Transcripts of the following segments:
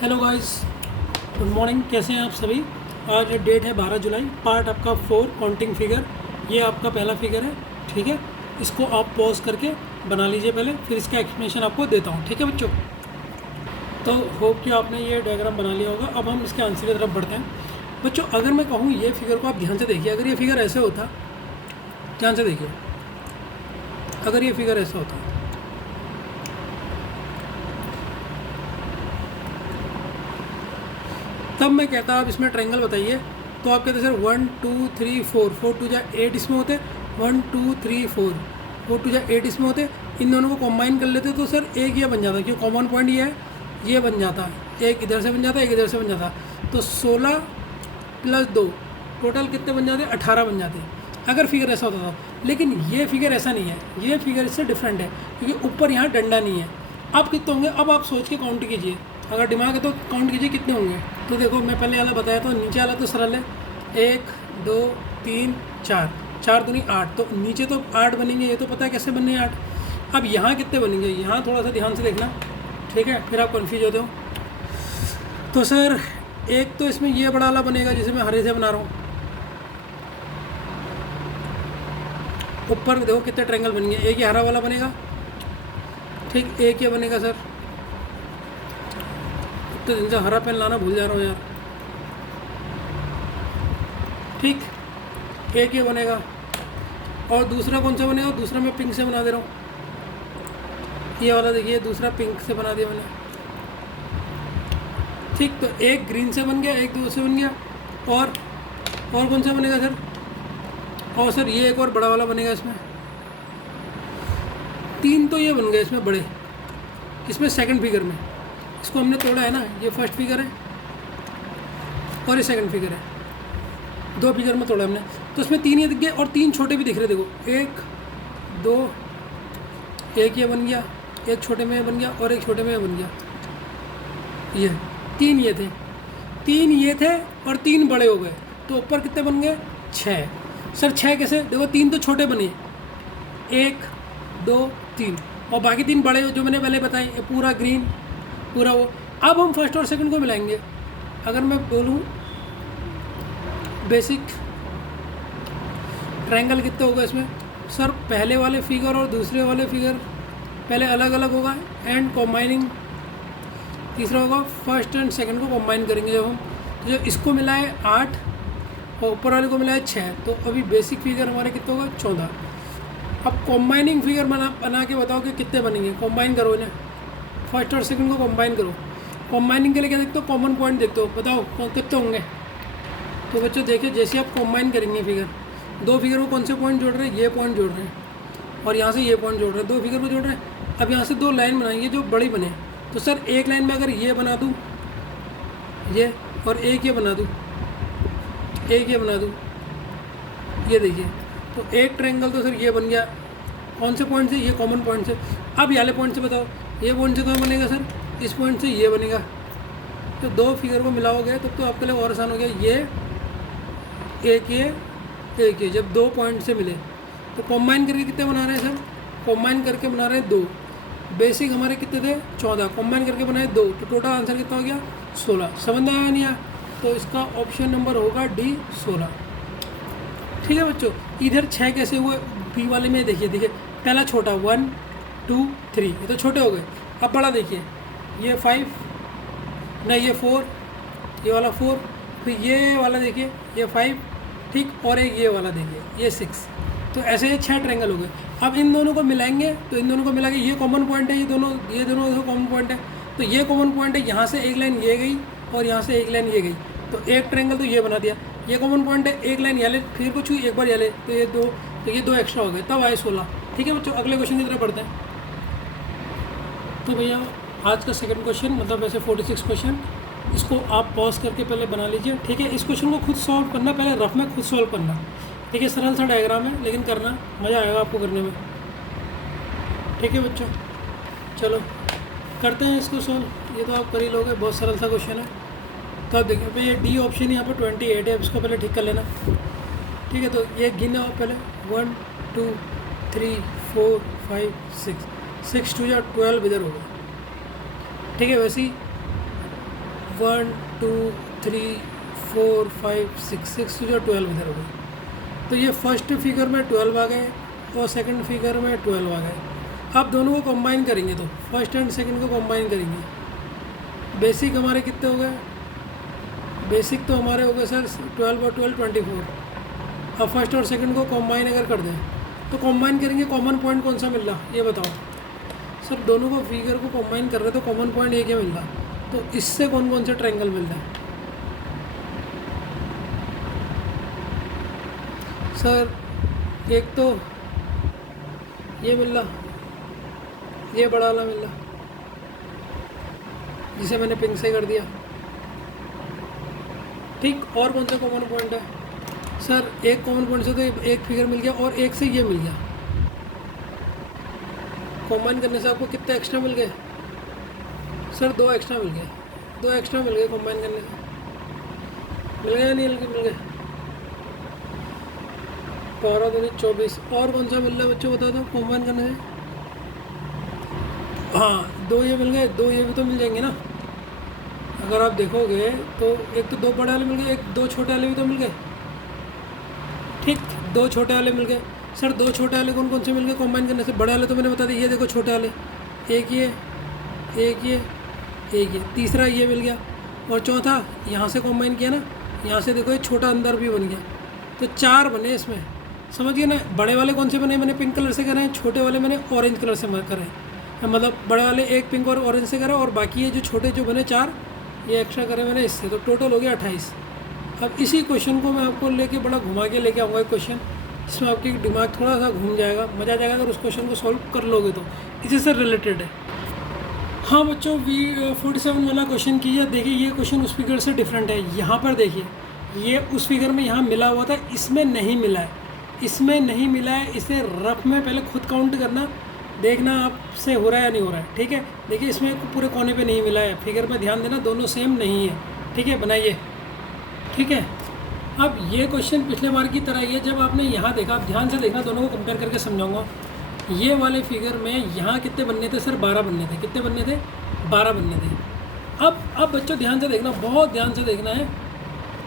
Hello guys, good morning. कैसे हैं आप सभी। आज डेट है 12 जुलाई। पार्ट आपका 4 काउंटिंग फिगर, ये आपका पहला फिगर है। ठीक है, इसको आप पॉज करके बना लीजिए पहले, फिर इसका एक्सप्लेनेशन आपको देता हूँ। ठीक है बच्चों, तो होप कि आपने ये डायग्राम बना लिया होगा। अब हम इसके आंसर की तरफ बढ़ते हैं। बच्चों, अगर मैं कहूँ ये फिगर को आप ध्यान से देखिए। अगर ये फिगर ऐसे होता, ध्यान से देखिए, अगर ये फिगर ऐसा होता, तब मैं कहता आप इसमें ट्रायंगल बताइए, तो आप कहते सर 1 2 3 4, 4 2 जा 8 इसमें होते, 1 2 3 4, 4 2 जा 8 इसमें होते। इन दोनों को कंबाइन कर लेते तो सर एक ये बन जाता, क्यों कॉमन पॉइंट ये है, ये बन जाता, एक इधर से बन जाता, एक इधर से बन जाता। तो 16 प्लस 2 टोटल कितने बन जाते, 18 बन जाते अगर फिगर ऐसा होता था। लेकिन ये फिगर ऐसा नहीं है, ये फिगर इससे डिफरेंट है, क्योंकि ऊपर यहाँ डंडा नहीं है। अब कितने होंगे, अब आप सोच के काउंट कीजिए। अगर दिमाग है तो काउंट कीजिए कितने होंगे। तो देखो, मैं पहले वाला बताया, तो नीचे वाला तो सरल है, 1 2 3 4, 4 दूनी 8, तो नीचे तो 8 बनेंगे, ये तो पता है कैसे बनने 8। अब यहाँ कितने बनेंगे, यहाँ थोड़ा सा ध्यान से देखना, ठीक है, फिर आप कन्फ्यूज होते हो। तो सर एक तो इसमें ये बड़ा वाला बनेगा, जिसे मैं हरे से बना रहा हूँ। ऊपर देखो कितने ट्रायंगल बनेंगे, एक ही हरा वाला बनेगा, ठीक, एक ये बनेगा सर। तो दिन से हरा पेन लाना भूल जा रहा हूँ यार। ठीक, एक ये बनेगा, और दूसरा कौन सा बनेगा, दूसरा मैं पिंक से बना दे रहा हूँ। ये वाला देखिए, दूसरा पिंक से बना दिया मैंने। ठीक, तो एक ग्रीन से बन गया, एक दो से बन गया, और कौन सा बनेगा सर, और सर ये एक और बड़ा वाला बनेगा इसमें। 3 तो ये बन गए इसमें बड़े, इसमें सेकंड फिगर में। इसको हमने तोड़ा है ना, ये फर्स्ट फिगर है और ये सेकंड फिगर है, 2 फिगर में तोड़ा हमने। तो इसमें 3 ये दिख गए, और 3 छोटे भी दिख रहे, देखो 1 2, एक ये बन गया, एक छोटे में ये बन गया, और एक छोटे में ये बन गया। ये 3 ये थे, 3 ये थे, और 3 बड़े हो गए। तो ऊपर कितने बन गए, 6। सर 6 कैसे, देखो 3 तो छोटे बने, 1 2 3, और बाकी 3 बड़े जो मैंने पहले बताए, ये पूरा ग्रीन, पूरा वो। अब हम फर्स्ट और सेकंड को मिलाएंगे। अगर मैं बोलूँ बेसिक ट्रायंगल कितने होगा इसमें, सर पहले वाले फिगर और दूसरे वाले फिगर पहले अलग अलग होगा, एंड कॉम्बाइनिंग तीसरा होगा। फर्स्ट एंड सेकंड को कॉम्बाइन करेंगे जब हम, तो जो इसको मिला है 8 और ऊपर वाले को मिला है 6, तो अभी बेसिक फिगर हमारे कितने होगा, 14। अब कॉम्बाइनिंग फिगर बना के बताओ कि कितने बनेंगे। कॉम्बाइन करो इन्हें, फर्स्ट और सेकंड को कंबाइन करो। कंबाइनिंग के लिए क्या देखते हो, कॉमन पॉइंट देखते हो, बताओ कितने होंगे। तो बच्चों देखिए, जैसे आप कंबाइन करेंगे फिगर, 2 फिगर को कौन से पॉइंट जोड़ रहे हैं, ये पॉइंट जोड़ रहे हैं, और यहाँ से ये पॉइंट जोड़ रहे हैं, 2 फिगर को जोड़ रहे हैं। अब यहाँ से 2 लाइन बनाएंगे जो बड़ी बने। तो सर एक लाइन में अगर ये बना दूँ, ये, और एक ये बना दूँ, एक ये बना दूँ, ये देखिए, तो एक ट्रायंगल तो सर ये बन गया। कौन से पॉइंट से, ये कॉमन पॉइंट से। अब ये वाले पॉइंट से बताओ, ये पॉइंट से कहाँ बनेगा सर, इस पॉइंट से ये बनेगा। तो 2 फिगर को मिलाओगे तब तो आपके लिए और आसान हो गया। ये एक ये जब 2 पॉइंट से मिले, तो कॉम्बाइन करके कितने बना रहे हैं सर, कॉम्बाइन करके बना रहे हैं 2। बेसिक हमारे कितने थे, 14, कॉम्बाइन करके बनाए 2, तो टोटल आंसर कितना हो गया, 16। समझ में आया नहीं आया, तो इसका ऑप्शन नंबर होगा डी, 16। ठीक है बच्चों, इधर 6 कैसे हुए, बी वाले में देखिए, पहला छोटा 1 2 3, ये तो छोटे हो गए। अब बड़ा देखिए, ये 5 नहीं, ये 4, ये वाला 4, फिर ये वाला देखिए, ये 5, ठीक, और एक ये वाला देखिए, ये 6। तो ऐसे ये 6 ट्रायंगल हो गए। अब इन दोनों को मिलाएंगे, तो इन दोनों को मिला के ये कॉमन पॉइंट है, ये दोनों कॉमन पॉइंट है। तो ये कॉमन पॉइंट है, यहाँ से एक लाइन ये गई, और यहाँ से एक लाइन ये गई, तो एक ट्रायंगल तो ये बना दिया। ये कॉमन पॉइंट है, एक लाइन ये ले, फिर कुछ एक बार ये ले, तो ये 2, तो ये 2 एक्स्ट्रा हो गए, तब आए 16। ठीक है बच्चों, अगले क्वेश्चन की तरफ बढ़ते हैं। तो भैया आज का सेकंड क्वेश्चन, मतलब वैसे 46 क्वेश्चन, इसको आप पॉज करके पहले बना लीजिए। ठीक है, इस क्वेश्चन को खुद सॉल्व करना, पहले रफ में खुद सॉल्व करना। ठीक है, सरल सा डायग्राम है, लेकिन करना मज़ा आएगा आपको करने में। ठीक है बच्चों, चलो करते हैं इसको सॉल्व। ये तो आप कर ही लोगे, बहुत सरल सा क्वेश्चन है। तो आप देखिए भाई, ये डी ऑप्शन यहाँ पर 28 है, इसको पहले ठीक कर लेना। ठीक है, तो ये गिने आप पहले, 1 2 3 4 5 6, 6 2 या 12 इधर होगा। ठीक है, वैसे ही 1 2 3 4 5 6 जो 12 इधर हो गई। तो ये फर्स्ट फिगर में 12 आ गए और सेकंड फिगर में 12 आ गए। अब दोनों को कंबाइन करेंगे तो फर्स्ट एंड सेकंड को कंबाइन करेंगे। बेसिक हमारे कितने हो गए? बेसिक तो हमारे हो गए सर 12 और 12 24। अब फर्स्ट और सेकंड को कंबाइन अगर कर दें तो कंबाइन करेंगे, कॉमन पॉइंट कौन सा मिल रहा ये बताओ सर। दोनों को फिगर को कंबाइन कर रहे तो कॉमन पॉइंट एक ही मिल रहा, तो इससे कौन कौन से ट्रायंगल मिल रहे हैं सर? एक तो ये मिल रहा, ये बड़ा वाला मिल रहा जिसे मैंने पिंक से कर दिया, ठीक। और कौन सा कॉमन पॉइंट है सर? एक कॉमन पॉइंट से तो एक फिगर मिल गया और एक से ये मिल गया। कंबाइन करने से आपको कितने एक्स्ट्रा मिल गए सर? 2 एक्स्ट्रा मिल गए, 2 एक्स्ट्रा मिल गए कंबाइन करने से। मिल गया नहीं मिल गए? 12 दूनी 24। और कौन सा मिल रहा है बच्चों बता दो कंबाइन करने से? हाँ 2 ये मिल गए, 2 ये भी तो मिल जाएंगे ना। अगर आप देखोगे तो एक तो 2 बड़े वाले मिल गए, 2 छोटे वाले भी तो मिल गए, ठीक। 2 छोटे वाले मिल गए सर। 2 छोटे वाले कौन कौन से मिल गए कंबाइन करने से? बड़े वाले तो मैंने बता दिया, ये देखो छोटे वाले, एक ये एक ये एक ये, तीसरा ये मिल गया और चौथा यहाँ से कंबाइन किया ना, यहाँ से देखो ये छोटा अंदर भी बन गया, तो 4 बने इसमें, समझिए ना। बड़े वाले कौन से बने? मैंने पिंक कलर से करे हैं, छोटे वाले मैंने ऑरेंज कलर से करे हैं। मतलब बड़े वाले एक पिंक और ऑरेंज से करा और बाकी ये जो छोटे जो बने 4 ये एक्स्ट्रा करे मैंने इससे, तो टोटल हो गया 28। अब इसी क्वेश्चन को मैं आपको लेके बड़ा घुमा के लेके आऊँगा, एक क्वेश्चन जिसमें आपकी दिमाग थोड़ा सा घूम जाएगा, मज़ा आ जाएगा अगर उस क्वेश्चन को सॉल्व कर लोगे तो। इसी से रिलेटेड है। हाँ बच्चों, V47 वाला क्वेश्चन कीजिए। देखिए ये क्वेश्चन उस फिगर से डिफरेंट है। यहाँ पर देखिए ये उस फिगर में यहाँ मिला हुआ था, इसमें नहीं मिला है, इसमें नहीं मिला है। इसे रफ में पहले खुद काउंट करना, देखना आपसे हो रहा है या नहीं हो रहा है, ठीक है। देखिए इसमें पूरे कोने पे नहीं मिला है, फिगर में ध्यान देना, दोनों सेम नहीं है, ठीक है। बनाइए, ठीक है। अब ये क्वेश्चन पिछले बार की तरह ही है। जब आपने यहाँ देखा, आप ध्यान से देखना, दोनों को कंपेयर करके समझाऊंगा। ये वाले फिगर में यहाँ कितने बनने थे सर? 12 बनने थे। कितने बनने थे? 12 बनने थे। अब बच्चों ध्यान से देखना, बहुत ध्यान से देखना है।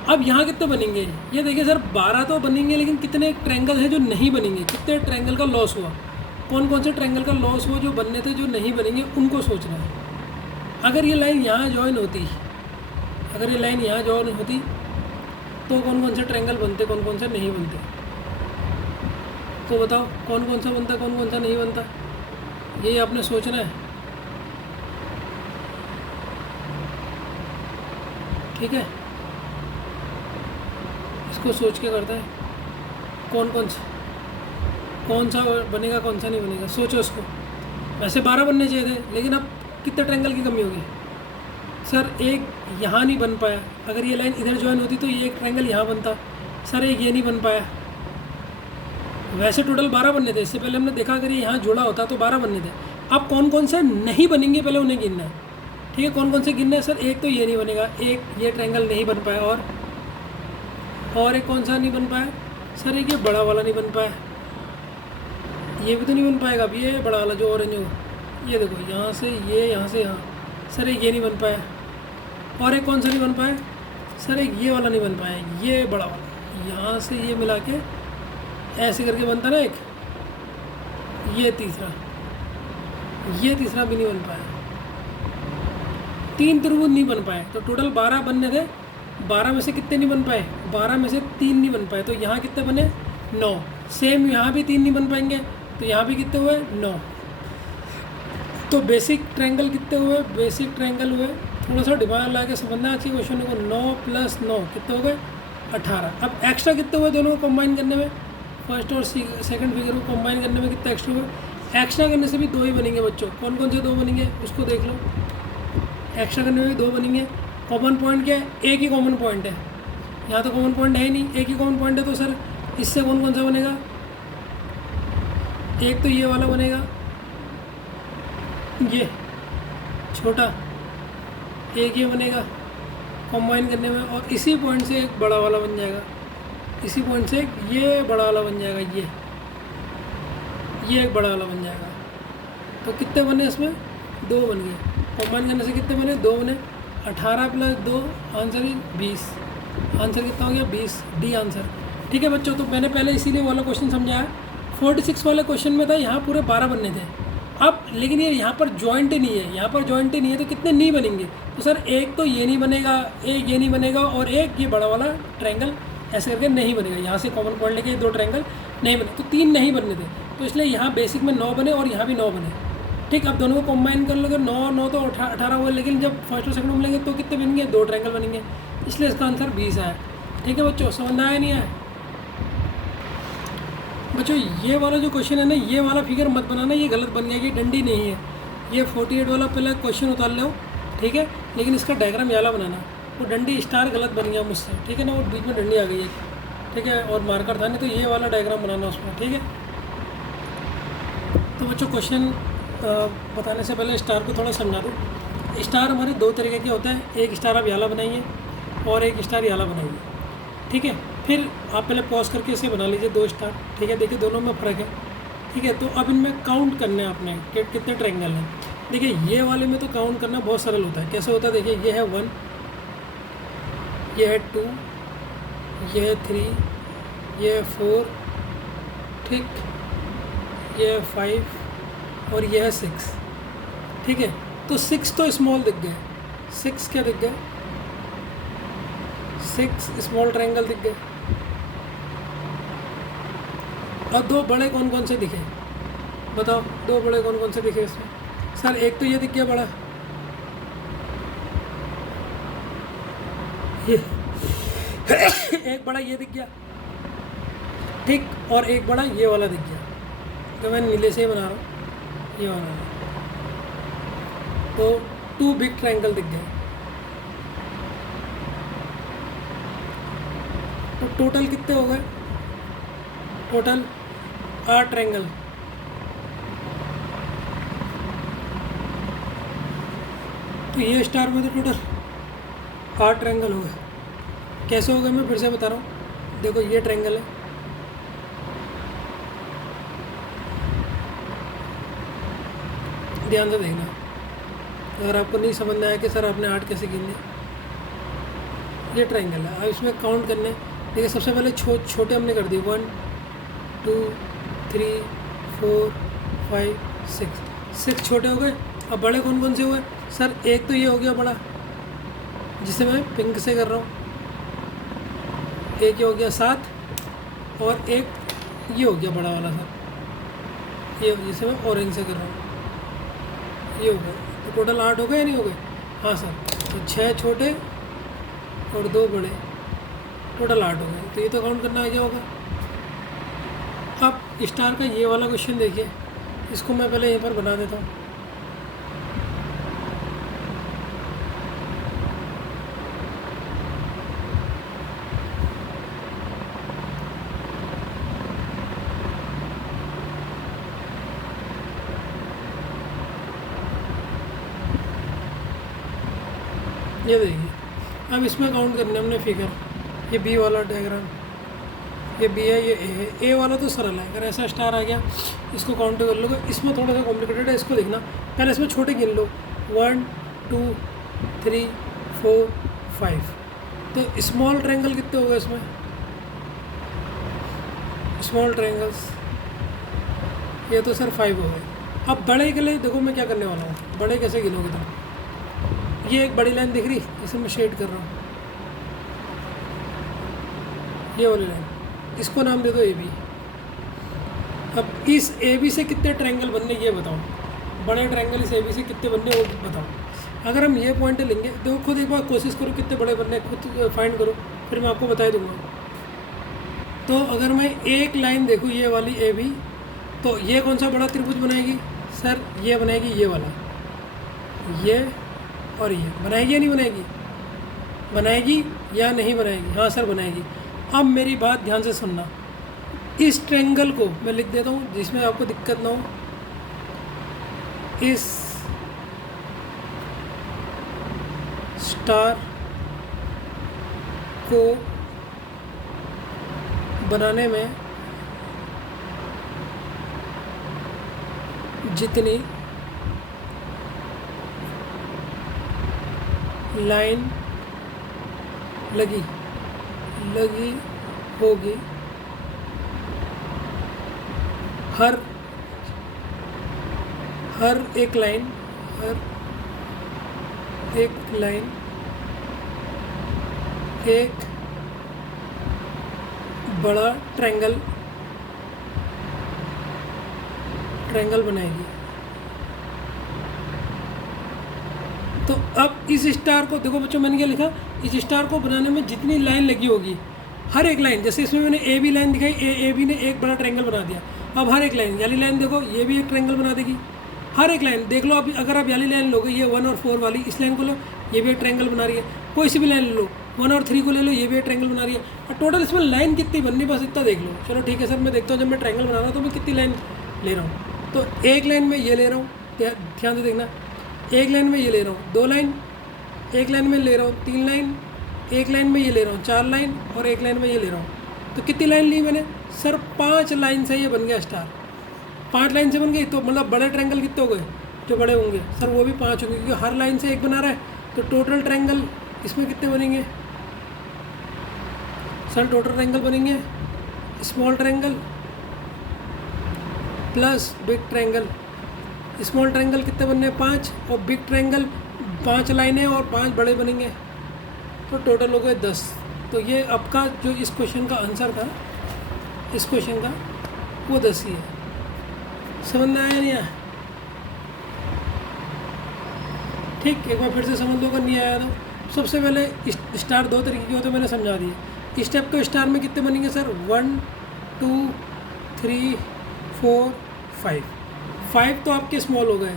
अब यहाँ कितने बनेंगे? ये देखिए सर 12 तो बनेंगे, लेकिन कितने ट्रायंगल है जो नहीं बनेंगे? कितने ट्रायंगल का लॉस हुआ? कौन कौन से ट्रायंगल का लॉस हुआ जो बनने थे, जो नहीं बनेंगे? उनको सोचना है। अगर ये लाइन यहाँ ज्वाइन होती, अगर ये लाइन यहाँ ज्वाइन होती तो कौन कौन से ट्रायंगल बनते, कौन कौन से नहीं बनते? तो बताओ कौन कौन सा बनता, कौन कौन सा नहीं बनता? यही आपने सोचना है, ठीक है। इसको सोच के करते हैं कौन सा बनेगा, कौन सा नहीं बनेगा, सोचो इसको। वैसे 12 बनने चाहिए थे, लेकिन अब कितने ट्रायंगल की कमी होगी सर? एक यहाँ नहीं बन पाया। अगर ये लाइन इधर ज्वाइन होती तो ये एक ट्रायंगल यहाँ बनता सर, एक ये नहीं बन पाया। वैसे टोटल 12 बनने थे, इससे पहले हमने देखा अगर ये यहाँ जुड़ा होता तो 12 बनने थे। अब कौन कौन से नहीं बनेंगे पहले उन्हें गिनना है, ठीक है। कौन कौन से गिनना है सर? एक तो ये नहीं बनेगा, एक ये ट्रायंगल नहीं बन पाया, और एक कौन सा नहीं बन पाया सर? एक ये बड़ा वाला नहीं बन पाया, ये भी तो नहीं बन पाएगा। अब ये बड़ा वाला जो ऑरेंज हो, ये देखो यहाँ से यहाँ सर, एक ये नहीं बन पाया। और एक कौन सा नहीं बन पाया सर? एक ये वाला नहीं बन पाया, ये बड़ा वाला, यहाँ से ये मिला के ऐसे करके बनता ना एक, ये तीसरा भी नहीं बन पाया। 3 त्रिभुज नहीं बन पाए। तो टोटल 12 बनने थे, 12 में से कितने नहीं बन पाए? 12 में से 3 नहीं बन पाए। तो यहाँ कितने बने? 9। सेम यहाँ भी 3 नहीं बन पाएंगे, तो यहाँ भी कितने हुए? 9। तो बेसिक ट्रायंगल कितने हुए? बेसिक ट्रायंगल हुए, थोड़ा सा दिमाग लगा के समझना चाहिए क्वेश्चन को। 9 + 9 कितने हो गए? 18। अब एक्स्ट्रा कितने हुए दोनों को कंबाइन करने में? फर्स्ट और सेकंड फिगर को कंबाइन करने में कितने एक्स्ट्रा हुए? एक्स्ट्रा करने से भी 2 ही बनेंगे बच्चों। कौन कौन से 2 बनेंगे उसको देख लो। एक्स्ट्रा करने में भी 2 बनेंगे। कॉमन पॉइंट क्या है? एक ही कॉमन पॉइंट है। यहाँ तो कॉमन पॉइंट है ही नहीं, एक ही कॉमन पॉइंट है। तो सर इससे कौन कौन सा बनेगा? एक तो ये वाला बनेगा, ये छोटा, एक ये बनेगा कंबाइन करने में, और इसी पॉइंट से एक बड़ा वाला बन जाएगा। इसी पॉइंट से ये बड़ा वाला बन जाएगा, ये एक बड़ा वाला बन जाएगा। तो कितने बने इसमें? 2 बन गए। कंबाइन करने से कितने बने? 2 बने। 18 प्लस 2 आंसर ही 20। आंसर कितना हो गया 20, डी आंसर। ठीक है बच्चों, तो मैंने पहले इसीलिए वाला क्वेश्चन समझाया। 46 वाले क्वेश्चन में था यहाँ पूरे 12 बनने थे। अब लेकिन ये यहाँ पर जॉइंट ही नहीं है, यहाँ पर जॉइंट ही नहीं है तो कितने नहीं बनेंगे? तो सर एक तो ये नहीं बनेगा, एक ये नहीं बनेगा और एक ये बड़ा वाला ट्रायंगल ऐसे करके नहीं बनेगा। यहाँ से कॉमन पॉइंट लेके 2 ट्रायंगल नहीं बने, तो 3 नहीं बनने थे। तो इसलिए यहाँ बेसिक में 9 बने और यहाँ भी 9 बने। ठीक, अब दोनों को कंबाइन कर लोगे 9 तो 18 हुए, लेकिन जब फर्स्ट और सेकंड में मिलेंगे तो कितने बनेंगे? 2 ट्रायंगल बनेंगे, इसलिए इसका आंसर 20 आया। ठीक है बच्चों, समझ में आया नहीं आया? बच्चों ये वाला जो क्वेश्चन है ना, ये वाला फिगर मत बनाना, ये गलत बन गया, ये डंडी नहीं है। ये 48 वाला पहले क्वेश्चन उतार लो, ठीक है, लेकिन इसका डायग्राम याला बनाना। वो डंडी स्टार गलत बन गया मुझसे, ठीक है ना, वो बीच में डंडी आ गई है, ठीक है, और मार्कर था नहीं, तो ये वाला डायग्राम बनाना उसमें, ठीक है। तो बच्चों क्वेश्चन बताने से पहले स्टार को थोड़ा समझा दूँ। स्टार हमारे 2 तरीके के होते हैं, एक स्टार आप याला बनाइए और एक स्टार याला बनाइए, ठीक है। फिर आप पहले पॉज करके इसे बना लीजिए 2 स्टार, ठीक है। देखिए दोनों में फ़र्क है, ठीक है। तो अब इनमें काउंट करने हैं आपने कि कितने ट्रायंगल हैं। देखिए ये वाले में तो काउंट करना बहुत सरल होता है। कैसे होता है? देखिए ये है 1, ये है 2, ये है 3, ये है 4, ठीक, ये है 5 और ये है 6, ठीक है। तो 6 तो स्मॉल दिख गए, 6 क्या दिख गए? 6 स्मॉल ट्रायंगल दिख गए। और 2 बड़े कौन कौन से दिखे? बताओ 2 बड़े कौन कौन से दिखे इसमें? सर एक तो ये दिख गया बड़ा, ये एक बड़ा ये दिख गया, ठीक, और एक बड़ा ये वाला दिख गया। तो मैं नीले से ही बना रहा हूँ, ये वाला। तो 2 बिग ट्रायंगल दिख गए। तो टोटल कितने हो गए? Total 8 triangle. तो ये स्टार में तो टोटल 8 ट्रायंगल हो गए। कैसे हो गए मैं फिर से बता रहा हूँ। देखो ये ट्रायंगल है, ध्यान से देखना। अगर आपको नहीं समझ में आया कि सर आपने 8 कैसे गिने, ये ट्रायंगल है। अब इसमें काउंट करने, देखिए सबसे पहले छोटे हमने कर दिए 1 2 3 4 5 6 छोटे हो गए। अब बड़े कौन कौन से हुए? सर एक तो ये हो गया बड़ा, जिसे मैं पिंक से कर रहा हूँ, एक ये हो गया 7, और एक ये हो गया बड़ा वाला सर, ये जिसे मैं ऑरेंज से कर रहा हूँ, ये हो गया। तो टोटल 8 हो गए या नहीं हो गए? हाँ सर। तो 6 छोटे और 2 बड़े, टोटल 8 हो गए। तो ये तो काउंट करना आ गया होगा। अब स्टार का ये वाला क्वेश्चन देखिए, इसको मैं पहले यहीं पर बना देता हूँ। ये देखिए, अब इसमें काउंट करने हमने फिगर, ये बी वाला डायग्राम, ये बी है, ये ए है। ए वाला तो सरल है, अगर ऐसा स्टार आ गया इसको काउंट कर लोगे। इसमें थोड़ा सा कॉम्प्लिकेटेड है, इसको देखना। पहले इसमें छोटे गिन लो, 1 2 3 4 5। तो स्मॉल ट्रायंगल कितने हो गए इसमें? स्मॉल ट्रायंगल्स ये तो सर 5 हो गए। अब बड़े के लिए देखो मैं क्या करने वाला हूँ। बड़े कैसे गिनोगे तुम? ये एक बड़ी लाइन दिख रही, इसे मैं शेड कर रहा हूँ, ये वाली लाइन, इसको नाम दे दो ए बी। अब इस ए बी से कितने ट्रायंगल बनने ये बताओ। बड़े ट्रायंगल इस ए बी से कितने बनने वो बताओ। अगर हम ये पॉइंट लेंगे, देखो खुद एक बार कोशिश करो कितने बड़े बनने, खुद फाइंड करो, फिर मैं आपको बता दूंगा। तो अगर मैं एक लाइन देखूँ ये वाली ए बी, तो ये कौन सा बड़ा त्रिभुज बनाएगी? सर ये बनाएगी ये वाला, ये और ये बनाएगी या नहीं बनाएगी? बनाएगी या नहीं बनाएगी? हाँ सर बनाएगी। अब मेरी बात ध्यान से सुनना, इस ट्रायंगल को मैं लिख देता हूँ जिसमें आपको दिक्कत ना हो। इस स्टार को बनाने में जितनी लाइन लगी होगी हर एक लाइन एक बड़ा ट्रायंगल बनाएगी। तो अब इस स्टार को देखो बच्चों, मैंने क्या लिखा, इस स्टार को बनाने में जितनी लाइन लगी होगी, हर एक लाइन, जैसे इसमें मैंने ए बी लाइन दिखाई, ए बी ने एक बड़ा ट्रायंगल बना दिया। अब हर एक लाइन, वाली लाइन देखो, ये भी एक ट्रायंगल बना देगी। हर एक लाइन देख लो, अब अगर आप वाली लाइन लोगे, ये 1 और 4 वाली, इस लाइन को लो, ये भी एक ट्रायंगल बना रही है। कोई सी भी लाइन ले लो, 1 और 3 को ले लो, ये भी एक ट्रायंगल बना रही है। और टोटल इसमें लाइन कितनी बननी, बस इतना देख लो। चलो ठीक है सर, मैं देखता हूँ जब मैं ट्रायंगल बना रहा हूँ तो मैं कितनी लाइन ले रहा हूँ। तो एक लाइन में ये ले रहा हूँ, ध्यान से देखना, एक लाइन में ये ले रहा हूँ 2 लाइन, एक लाइन में ले रहा हूँ 3 लाइन, एक लाइन में ये ले रहा हूँ 4 लाइन, और एक लाइन में ये ले रहा हूँ। तो कितनी लाइन ली मैंने सर? 5 लाइन से ये बन गया स्टार। 5 लाइन से बन गई, तो मतलब बड़े ट्रायंगल कितने हो गए जो बड़े होंगे सर? वो भी 5 होंगे, क्योंकि हर लाइन से एक बना रहा है। तो टोटल ट्रायंगल इसमें कितने बनेंगे सर? टोटल ट्रायंगल बनेंगे small triangle plus big triangle. Small triangle कितने बनने हैं? 5, और बिग ट्रायंगल 5 लाइनें और 5 बड़े बनेंगे, तो टोटल हो गए 10। तो ये आपका जो इस क्वेश्चन का आंसर था, इस क्वेश्चन का, वो 10 ही है। समझ में आया नहीं आया? ठीक, एक बार फिर से समझ लो अगर नहीं आया तो। सबसे पहले स्टार 2 तरीके के होते हैं, मैंने समझा दिए। स्टेप के स्टार में कितने बनेंगे सर? 1 2 3 4 5। 5 तो आपके स्मॉल हो गए,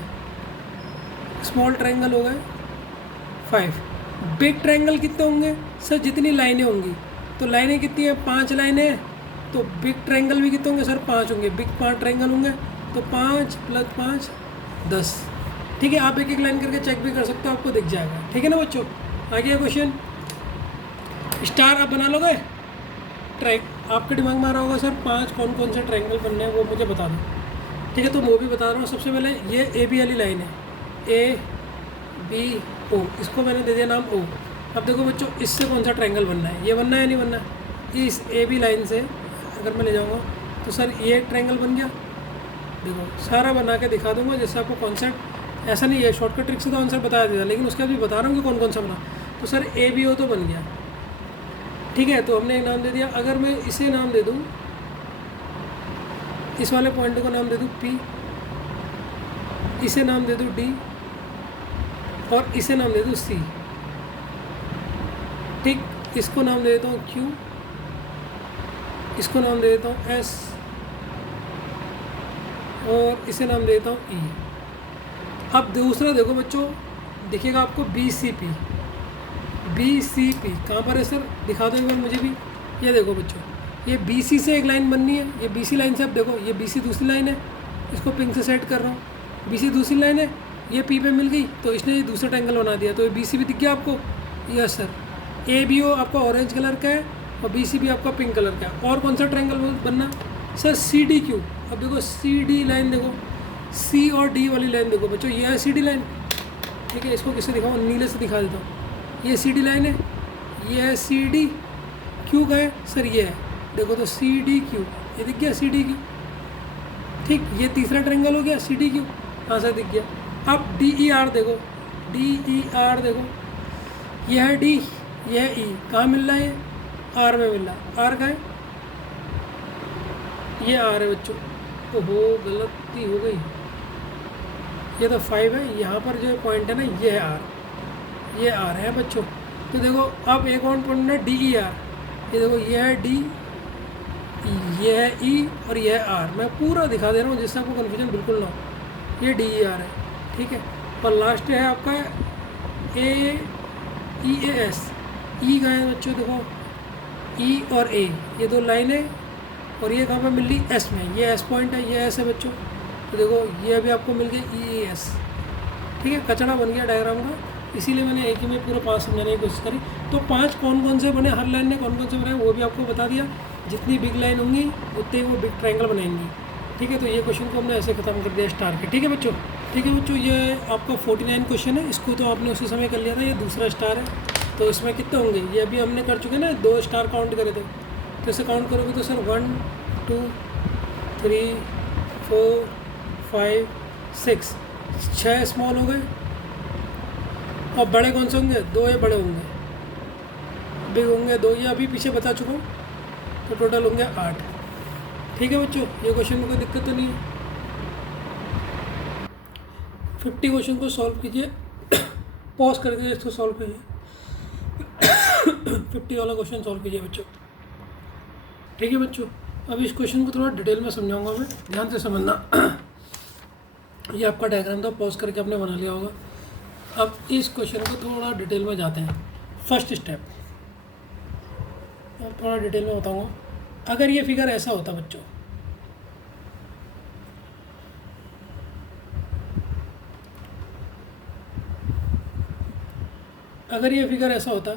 स्मॉल ट्रायंगल हो गए 5। बिग ट्रायंगल कितने होंगे सर? जितनी लाइनें होंगी। तो लाइनें कितनी है? 5 लाइनें। तो बिग ट्रायंगल भी कितने होंगे सर? 5 होंगे। बिग 5 ट्रायंगल होंगे, तो 5 + 5 10। ठीक है, आप एक एक लाइन करके चेक भी कर सकते हो, आपको दिख जाएगा। ठीक है ना बच्चों? आ गया क्वेश्चन। स्टार आप बना लोगे? आपके दिमाग में आ रहा होगा सर 5 कौन कौन से ट्रायंगल बनने हैं, वो मुझे बता दो। ठीक है, तो मैं वो भी बता रहा हूँ। सबसे पहले ये ए बी वाली लाइन है, ए बी ओ, इसको मैंने दे दिया नाम ओ। अब देखो बच्चों, इससे कौन सा ट्रायंगल बनना है? ये बनना है या नहीं बनना है? इस ए बी लाइन से अगर मैं ले जाऊँगा तो सर ये एक ट्रायंगल बन गया। देखो सारा बना के दिखा दूंगा, जैसे आपको कॉन्सेप्ट ऐसा नहीं है, शॉर्टकट ट्रिक से तो आंसर बताया दिया, लेकिन उसके बाद भी बता रहा हूँ कि कौन कौन सा बना। तो सर ए बी ओ तो बन गया। ठीक है, तो हमने एक नाम दे दिया। अगर मैं इसे नाम दे दूँ, इस वाले पॉइंट को नाम दे दूँ पी, इसे नाम दे दूँ डी, और इसे नाम दे दूँ सी। ठीक, इसको नाम दे देता हूँ क्यू, इसको नाम दे देता हूँ एस, और इसे नाम दे देता हूँ ई। अब दूसरा देखो बच्चों, दिखेगा आपको B C P. B C P कहाँ पर है सर? दिखा दो एक बार मुझे भी। ये देखो बच्चों, ये बी सी से एक लाइन बननी है। ये बी सी लाइन से, अब देखो ये बी सी दूसरी लाइन है, इसको पिंक से सेट कर रहा हूँ। बी सी दूसरी लाइन है, ये पी पे मिल गई, तो इसने ये दूसरा ट्रायंगल बना दिया। तो ये बी सी भी दिख गया आपको? Yes sir. A B O आपका ऑरेंज कलर का है, और बी सी भी आपका पिंक कलर का है। और कौन सा ट्रायंगल बनना सर? C D Q. अब देखो सी डी लाइन देखो, सी और डी वाली लाइन देखो बच्चों, ये है सी डी लाइन। ठीक है, इसको किससे दिखाऊँ? नीले से दिखा देता हूँ। ये सी डी लाइन है, ये है सी डी क्यू का है सर, ये है देखो, तो सी डी क्यू, ये दिख गया सी डी क्यू। ठीक, ये तीसरा ट्रायंगल हो गया सी डी क्यू, हाँ सर दिख गया। अब डी ई आर देखो, डी ई आर देखो, यह है डी, यह है ई, कहाँ मिल रहा है? ये आर में मिल रहा है। आर का है, ये आर है बच्चों। ओहो गलती हो गई, ये तो 5 है, यहाँ पर जो पॉइंट है ना, ये है आर, ये आर है बच्चों। तो देखो अब एक और पॉइंट है डी ई आर, ये देखो ये है डी, ये है ई, और ये है आर। मैं पूरा दिखा दे रहा हूँ जिससे आपको कन्फ्यूजन बिल्कुल ना हो। ये डी ई आर है, ठीक है। और लास्ट है आपका ए ई ए एस। ई का है बच्चों, देखो ई और ए, ये 2 लाइन है, और ये कहाँ पर मिल रही? एस में, ये एस पॉइंट है, ये एस है बच्चों। तो देखो ये भी आपको मिल गया ई ए एस। ठीक है, कचड़ा बन गया डायग्राम का, इसीलिए मैंने एक ही में पूरा 5 समझाने की कोशिश करी। तो 5 कौन कौन से बने, हर लाइन ने कौन कौन से बनाए वो भी आपको बता दिया। जितनी बिग लाइन होंगी उतने ही वो बिग ट्रायंगल बनाएंगी। ठीक है, तो ये क्वेश्चन को हमने ऐसे ख़त्म कर दिया स्टार के। ठीक है बच्चों। ठीक है बच्चों, ये आपका 49 क्वेश्चन है। इसको तो आपने उसी समय कर लिया था, ये दूसरा स्टार है। तो इसमें कितने होंगे, ये अभी हमने कर चुके ना, 2 स्टार काउंट करे थे। तो इसे काउंट करोगे तो सर 1 2 3 4 5 6 6 स्मॉल हो गए। और बड़े कौन से होंगे, 2 ये बड़े होंगे, बिग होंगे 2, ये अभी पीछे बता चुका हूँ। तो टोटल होंगे 8। ठीक है बच्चों, ये क्वेश्चन में कोई दिक्कत तो नहीं है। 50 क्वेश्चन को सॉल्व कीजिए, पॉज करके इसको सॉल्व कीजिए। 50 वाला क्वेश्चन सॉल्व कीजिए बच्चों। ठीक है बच्चों, अब इस क्वेश्चन को थोड़ा डिटेल में समझाऊंगा मैं, ध्यान से समझना। ये आपका डायग्राम था, पॉज करके आपने बना लिया होगा। अब इस क्वेश्चन को थोड़ा डिटेल में जाते हैं। फर्स्ट स्टेप थोड़ा डिटेल में बताऊंगा। अगर ये फिगर ऐसा होता बच्चों, अगर ये फिगर ऐसा होता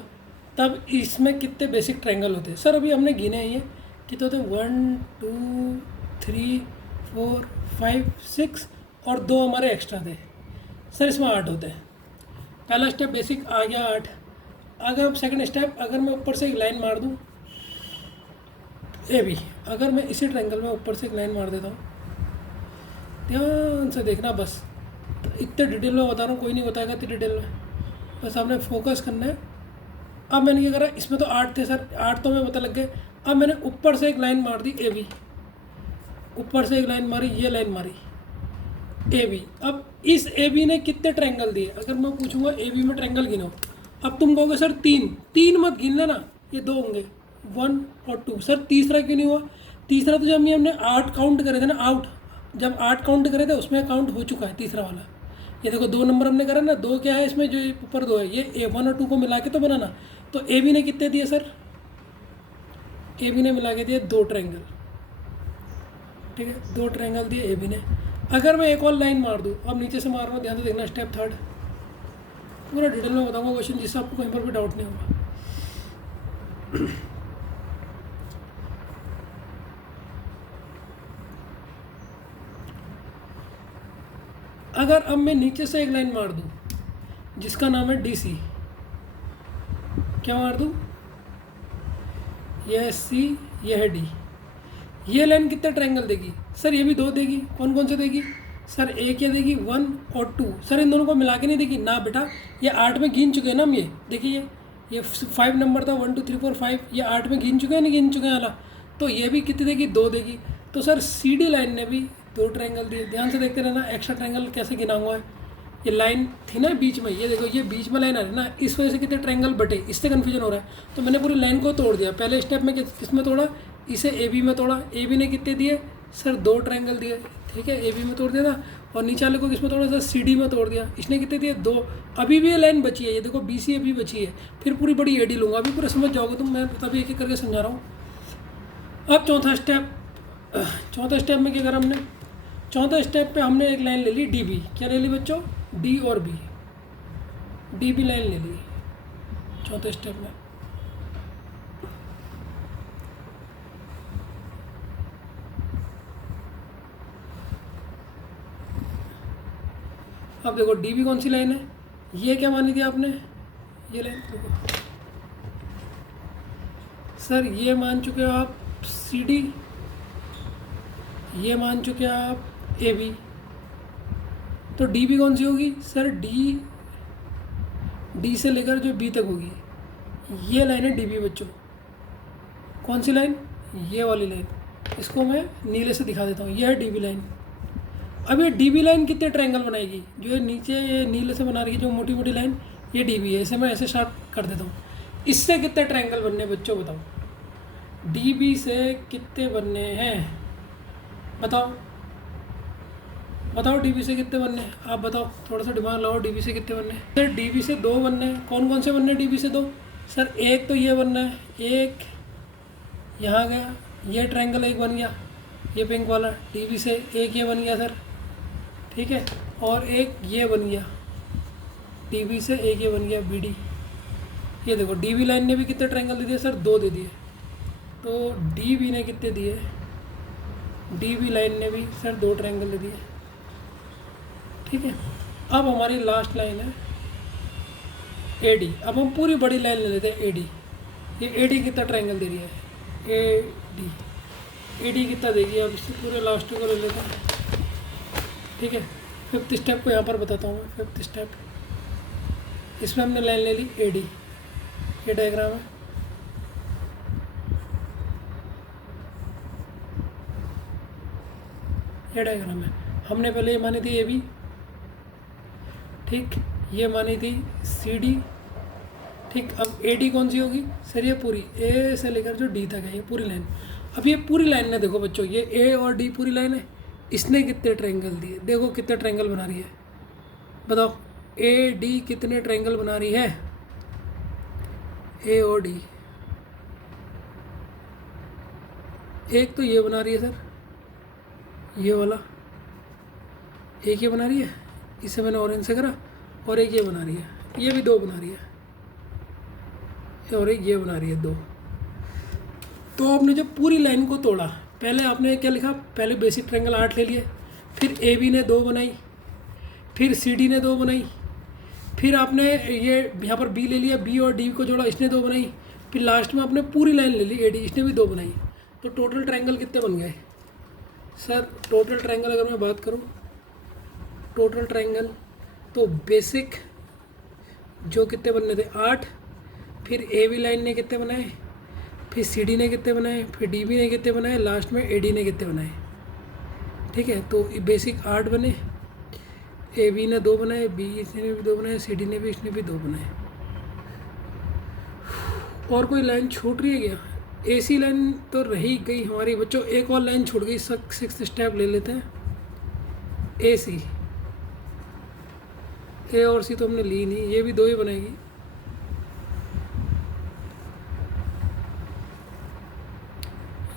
तब इसमें कितने बेसिक ट्रायंगल होते। सर अभी हमने गिने हैं, ये कितने होते, 1 2 3 4 5 6 और 2 हमारे एक्स्ट्रा थे। सर इसमें 8 होते हैं। पहला स्टेप बेसिक आ गया 8। अगर सेकंड स्टेप, अगर मैं ऊपर से एक लाइन मार दूँ ए बी, अगर मैं इसी ट्रायंगल में ऊपर से एक लाइन मार देता हूँ, ध्यान से देखना बस। तो इतने डिटेल में बता रहा हूँ, कोई नहीं बताएगा इतने डिटेल में, बस आपने फोकस करना है। अब मैंने क्या करा, इसमें तो 8 थे सर, 8 तो मैं पता लग गए। अब मैंने ऊपर से एक लाइन मार दी ए बी, ऊपर से एक लाइन मारी, ये लाइन मारी ए बी। अब इस ए बी ने कितने ट्रायंगल दिए, अगर मैं पूछूंगा ए बी में ट्रायंगल गिनो। अब तुम कहोगे सर 3 मत गिन लेना, ये 2 होंगे, 1 और 2। सर तीसरा क्यों नहीं हुआ, तीसरा तो जब हमने 8 काउंट करे थे ना, आउट जब 8 काउंट करे थे उसमें काउंट हो चुका है तीसरा वाला। ये देखो 2 नंबर हमने करा ना, 2 क्या है इसमें, जो ऊपर 2 है ये A1 और 2 को मिला के तो बनाना। तो ए बी ने कितने दिए सर, ए बी ने मिला के दिए 2 ट्रायंगल। ठीक है, 2 ट्रायंगल दिए ए बी ने। अगर मैं एक और लाइन मार दूँ, अब नीचे से मार रहा हूँ, ध्यान से देखना, स्टेप थर्ड पूरा डिटेल में बताऊंगा क्वेश्चन, जिससे आपको कहीं पर भी डाउट नहीं होगा। अगर अब मैं नीचे से एक लाइन मार दूँ जिसका नाम है डी सी, क्या मार दूँ, यह सी, यह है डी। ये लाइन कितने ट्रायंगल देगी सर, ये भी 2 देगी। कौन कौन से देगी सर, एक ये देगी 1 और 2। सर इन दोनों को मिला के नहीं देगी ना बेटा, ये 8 में गिन चुके हैं ना हम। ये देखिए, ये 5 नंबर था, 1 2 3 4 5, ये 8 में गिन चुके हैं, नहीं गिन चुके हैं वाला। तो ये भी कितनी देगी, 2 देगी। तो सर सी डी लाइन ने भी 2 ट्रायंगल दिए। ध्यान से देखते रहना, एक्स्ट्रा ट्रायंगल कैसे गिना हुआ है। ये लाइन थी ना बीच में, ये देखो ये बीच में लाइन आ रही है ना, इस वजह से कितने ट्रायंगल बटे, इससे कन्फ्यूजन हो रहा है। तो मैंने पूरी लाइन को तोड़ दिया। पहले स्टेप में किस में तोड़ा, इसे ए बी में तोड़ा। ए बी ने कितने दिए सर, 2 ट्रायंगल दिए। ठीक है, ए बी में तोड़ दिया था। और नीचे वाले को किस में तोड़ा सर, सी डी में तोड़ दिया। इसने कितने दिए, 2। अभी भी ये लाइन बची है, ये देखो बी सी अभी बची है। फिर पूरी बड़ी ए डी लूँगा, अभी पूरा समझ जाओगे तुम, मैं तभी एक एक करके समझा रहा हूँ। अब चौथा स्टेप में क्या करा हमने, चौथा स्टेप पे हमने एक लाइन ले ली डी बी। क्या ले ली बच्चों, डी और बी, डी बी लाइन ले ली चौथे स्टेप में। अब देखो डी बी कौन सी लाइन है, ये क्या मानी थी आपने, ये लाइन देखो सर, ये मान चुके हो आप सी डी, ये मान चुके हो आप ए बी। तो डी बी कौन सी होगी सर, डी से लेकर जो बी तक होगी, ये लाइन है डी बी बच्चों। कौन सी लाइन, ये वाली लाइन। इसको मैं नीले से दिखा देता हूँ, ये है डी बी लाइन। अब ये डी बी लाइन कितने ट्रायंगल बनाएगी, जो है नीचे ये नीले से बना रही है जो मोटी मोटी लाइन, ये डी बी है। इसे मैं ऐसे शार्प कर देता हूँ। इससे कितने ट्रायंगल बनने हैं बच्चों, बताओ डी बी से कितने बनने हैं, बताओ डी बी से कितने बनने हैं, आप बताओ, थोड़ा सा दिमाग लगाओ। डी बी से कितने बनने हैं सर, डी बी से 2 बनने हैं। कौन कौन से बनने हैं डी बी से 2 सर, एक तो ये बनना है, एक यहाँ गया, ये ट्रायंगल एक बन गया, ये पिंक वाला डी बी से एक ये बन गया सर। ठीक है, और एक ये बन गया डी बी से, एक ये बन गया बी डी। ये देखो डी बी लाइन ने भी कितने ट्रायंगल दे दिए सर, 2 दे दिए। तो डी बी ने कितने दिए, डी बी लाइन ने भी सर 2 ट्रायंगल दे दिए। ठीक है। अब हमारी लास्ट लाइन है ए डी। अब हम पूरी बड़ी लाइन ले लेते हैं ए डी। ये ए डी कितना ट्रायंगल दे रही है, ए डी कितना देगी, अब इससे पूरे लास्ट को ले लेते हैं। ठीक है, फिफ्थ स्टेप को यहाँ पर बताता हूँ मैं। फिफ्थ स्टेप, इसमें हमने लाइन ले ली ए डी, ये डायग्राम है। ये डायग्राम है, हमने पहले ये मानी थी ए बी, ठीक, ये मानी थी सी डी, ठीक। अब ए डी कौन सी होगी सर, ये पूरी ए से लेकर जो डी तक है ये पूरी लाइन। अब ये पूरी लाइन में देखो बच्चों, ये ए और डी पूरी लाइन है, इसने कितने ट्रायंगल दिए, देखो कितने ट्रायंगल बना रही है, बताओ ए डी कितने ट्रायंगल बना रही है, ए और डी। एक तो ये बना रही है सर, ये वाला एक ये बना रही है, इसे मैंने ऑरेंज से करा, और एक ये बना रही है, ये भी दो बना रही है, और एक ये बना रही है, दो। तो आपने जब पूरी लाइन को तोड़ा, पहले आपने क्या लिखा, पहले बेसिक ट्रायंगल 8 ले लिए, फिर ए बी ने 2 बनाई, फिर सी डी ने 2 बनाई, फिर आपने ये यहाँ पर बी ले लिया, बी और डी को जोड़ा, इसने 2 बनाई, फिर लास्ट में आपने पूरी लाइन ले ली ए डी, इसने भी 2 बनाई। तो टोटल ट्रायंगल कितने बन गए सर, टोटल ट्रायंगल अगर मैं बात करूँ, टोटल ट्रायंगल तो बेसिक जो कितने बनने थे 8, फिर ए बी लाइन ने कितने बनाए, फिर सी डी ने कितने बनाए, फिर डी बी ने कितने बनाए, लास्ट में ए डी ने कितने बनाए। ठीक है, तो बेसिक 8 बने, ए बी ने 2 बनाए, बी इसने भी 2 बनाए, सी डी ने भी, इसने भी 2 बनाए। और कोई लाइन छूट रही है क्या, ए सी लाइन तो रही गई हमारी बच्चों, एक और लाइन छूट गई, सिक्स्थ स्टेप ले लेते हैं। ए सी, ए और सी तो हमने ली नहीं, ये भी 2 ही बनाएगी।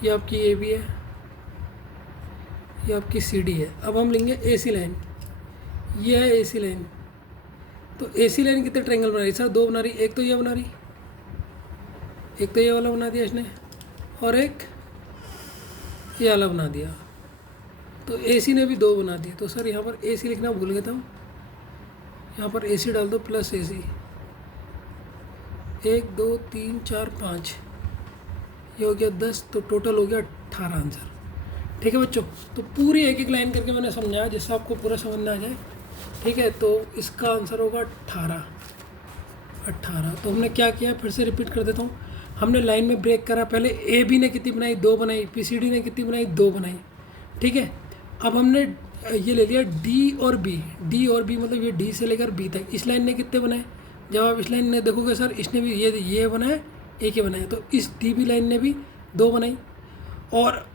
ये आपकी ए बी है, ये आपकी सी डी है। अब हम लेंगे ए सी लाइन, ये है ए सी लाइन। तो ए सी लाइन कितने ट्रायंगल बना रही सर, 2 बना रही, एक तो ये बना रही, एक तो ये वाला बना दिया इसने, और एक ये वाला बना दिया। तो ए सी ने भी 2 बना दिए। तो सर यहाँ पर ए सी लिखना भूल गए थे हम, यहाँ पर ए सी डाल दो प्लस ए सी, 1 2 3 4 5, ये हो गया 10, तो टोटल हो गया 18 आंसर। ठीक है बच्चों, तो पूरी एक एक लाइन करके मैंने समझाया जिससे आपको पूरा समझ में आ जाए। ठीक है, तो इसका आंसर होगा 18। तो हमने क्या किया, फिर से रिपीट कर देता हूँ। हमने लाइन में ब्रेक करा, पहले ए बी ने कितनी बनाई, 2 बनाई, पी सी डी ने कितनी बनाई, 2 बनाई। ठीक है, अब हमने ये ले लिया डी और बी, डी और बी मतलब ये डी से लेकर बी तक, इस लाइन ने कितने बनाए। जब आप इस लाइन में देखोगे सर, इसने भी ये बनाया, एक ही बनाया, तो इस डी बी लाइन ने भी 2 बनाई, और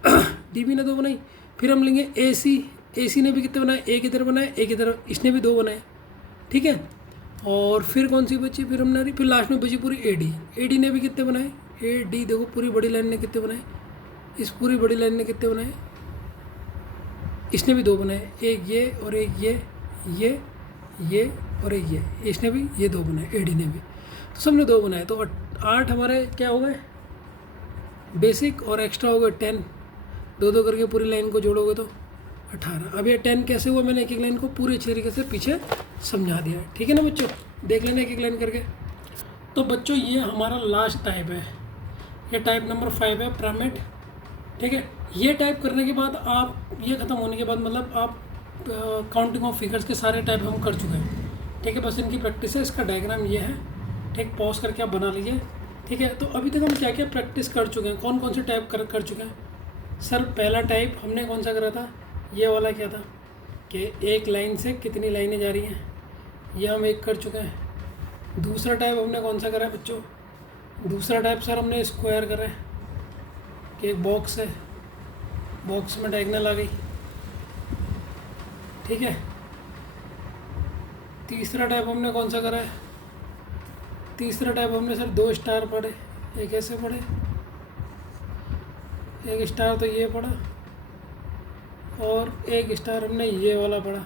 डी बी ने 2 बनाई। फिर हम लेंगे ए सी ने भी कितने बनाए, एक इधर बनाए, एक इधर, इसने भी 2 बनाए। ठीक है, और फिर कौन सी बची, फिर हमने, फिर लास्ट में बची पूरी ए डी ने भी कितने बनाए, ए डी देखो पूरी बड़ी लाइन ने कितने बनाए, इस पूरी बड़ी लाइन ने कितने बनाए, इसने भी 2 बनाए, एक ये और एक ये और एक ये, इसने भी ये 2 बनाए, ए डी ने भी, तो सबने 2 बनाए। तो 8 हमारे क्या हो गए बेसिक, और एक्स्ट्रा हो गए 10, 2 करके पूरी लाइन को जोड़ोगे तो 18। अब ये 10 कैसे हुआ, मैंने एक एक लाइन को पूरी अच्छी तरीके से पीछे समझा दिया। ठीक है ना बच्चों, देख लेना एक एक लाइन करके। तो बच्चों ये हमारा लास्ट टाइप है, ये टाइप नंबर 5 है, पिरामिड। ठीक है, ये टाइप करने के बाद आप, ये ख़त्म होने के बाद मतलब आप काउंटिंग ऑफ फिगर्स के सारे टाइप हम कर चुके हैं। ठीक है, बस इनकी प्रैक्टिस है, इसका डायग्राम ये है। ठीक, पॉज करके आप बना लीजिए। ठीक है, तो अभी तक हम क्या क्या प्रैक्टिस कर चुके हैं, कौन कौन से टाइप कर चुके हैं सर। पहला टाइप हमने कौन सा करा था, ये वाला क्या था कि एक लाइन से कितनी लाइनें जा रही हैं, ये हम एक कर चुके हैं। दूसरा टाइप हमने कौन सा करा है बच्चों, दूसरा टाइप सर हमने स्क्वायर करा है कि एक बॉक्स है, बॉक्स में डायगोनल आ गई। ठीक है, तीसरा टाइप हमने कौन सा करा है, तीसरा टाइप हमने सर 2 स्टार पढ़े, एक ऐसे पढ़े, एक स्टार तो ये पढ़ा, और एक स्टार हमने ये वाला पढ़ा।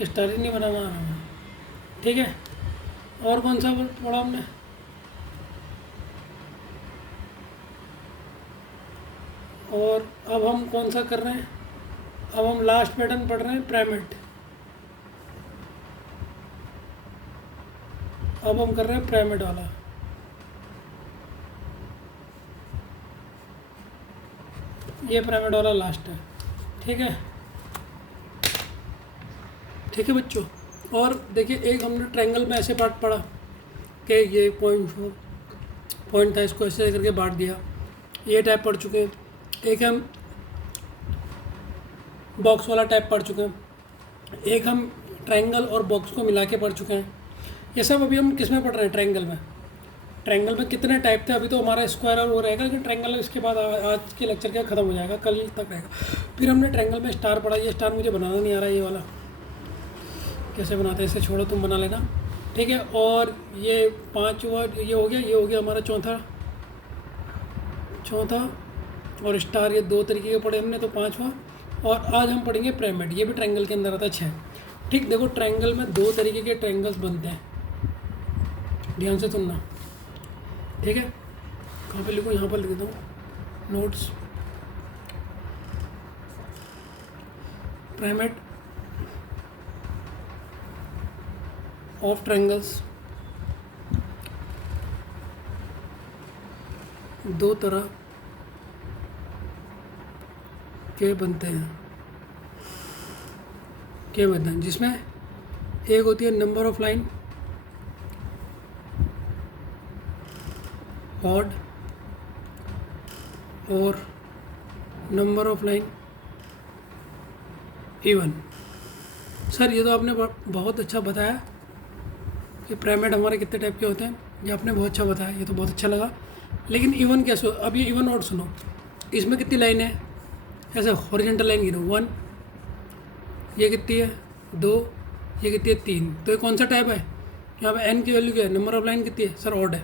स्टार ही नहीं बनाना आ रहा। ठीक है, और कौन सा पढ़ा हमने? और अब हम कौन सा कर रहे हैं? अब हम लास्ट पैटर्न पढ़ रहे हैं, पिरामिड। अब हम कर रहे हैं पिरामिड वाला। ये पिरामिड वाला लास्ट है। ठीक है, ठीक है बच्चों। और देखिए, एक हमने ट्रायंगल में ऐसे पार्ट पढ़ा कि ये पॉइंट था, इसको ऐसे करके बांट दिया। ये टाइप पढ़ चुके हैं। एक हम बॉक्स वाला टाइप पढ़ चुके हैं। एक हम ट्रायंगल और बॉक्स को मिला के पढ़ चुके हैं। ये सब अभी हम किस में पढ़ रहे हैं? ट्रायंगल में। ट्रायंगल में कितने टाइप थे? अभी तो हमारा स्क्वायर और वो रहेगा, लेकिन ट्रायंगल इसके बाद आज के लेक्चर का ख़त्म हो जाएगा, कल तक रहेगा। फिर हमने ट्रायंगल में स्टार पढ़ा। ये स्टार मुझे बनाना नहीं आ रहा, ये वाला कैसे बनाते हैं, इसे छोड़ो, तुम बना लेना। ठीक है, और ये 5 वर्ड ये हो गया। ये हो गया हमारा चौथा। और स्टार ये 2 तरीके के पढ़े हमने, तो 5वां। और आज हम पढ़ेंगे पिरामिड। ये भी ट्रायंगल के अंदर आता है, 6। ठीक, देखो ट्रायंगल में 2 तरीके के ट्रायंगल्स बनते हैं, ध्यान से सुनना। ठीक है, कहाँ पे लिखूँ? यहाँ पर लिख देता हूँ, नोट्स। पिरामिड ऑफ ट्रायंगल्स 2 तरह के बनते हैं, जिसमें एक होती है नंबर ऑफ लाइन ऑड और number of line even. Sir ये तो आपने बहुत अच्छा बताया कि पिरामिड हमारे कितने टाइप के होते हैं, ये आपने बहुत अच्छा बताया, ये तो बहुत अच्छा लगा। लेकिन इवन कैसे? अब ये इवन ऑड सुनो, इसमें कितनी लाइन है? ऐसे हॉरिजॉन्टल लाइन गिनो, 1, ये कितनी है 2, ये कितनी है 3। तो ये कौन सा टाइप है? यहाँ पे n की वैल्यू क्या है? नंबर ऑफ लाइन कितनी है? सर ऑड है,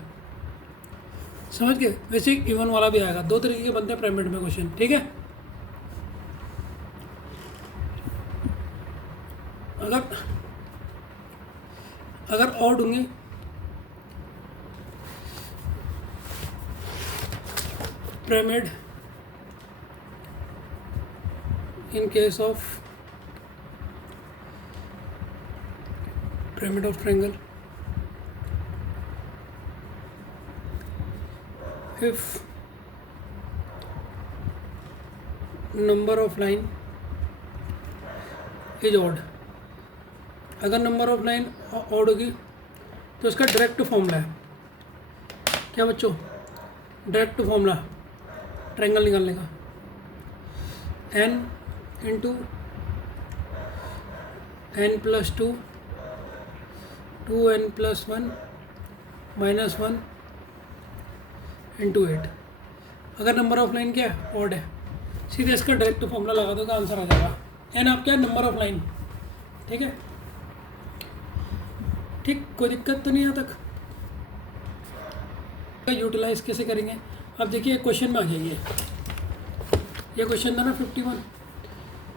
समझ गए? वैसे इवन वाला भी आएगा। 2 तरीके के बनते हैं पिरामिड में क्वेश्चन। ठीक है, अगर ऑड होंगे pyramid in case of pyramid of triangle, if number of line is odd, अगर नंबर ऑफ लाइन ऑड होगी तो इसका डायरेक्ट फॉर्मूला है क्या बच्चों? डायरेक्ट फॉर्मूला ट्रायंगल निकालने का, n into n+2 2n+1 -1 into 8। अगर नंबर ऑफ लाइन क्या है? ऑड है। सीधे इसका डायरेक्ट फॉर्मूला लगा दो तो आंसर आ जाएगा। एन आप क्या? Number of line. ठीक है, ठीक, कोई दिक्कत तो नहीं यहाँ तक? यूटिलाइज कैसे करेंगे? अब देखिए क्वेश्चन में आ जाइए। ये क्वेश्चन था ना 51,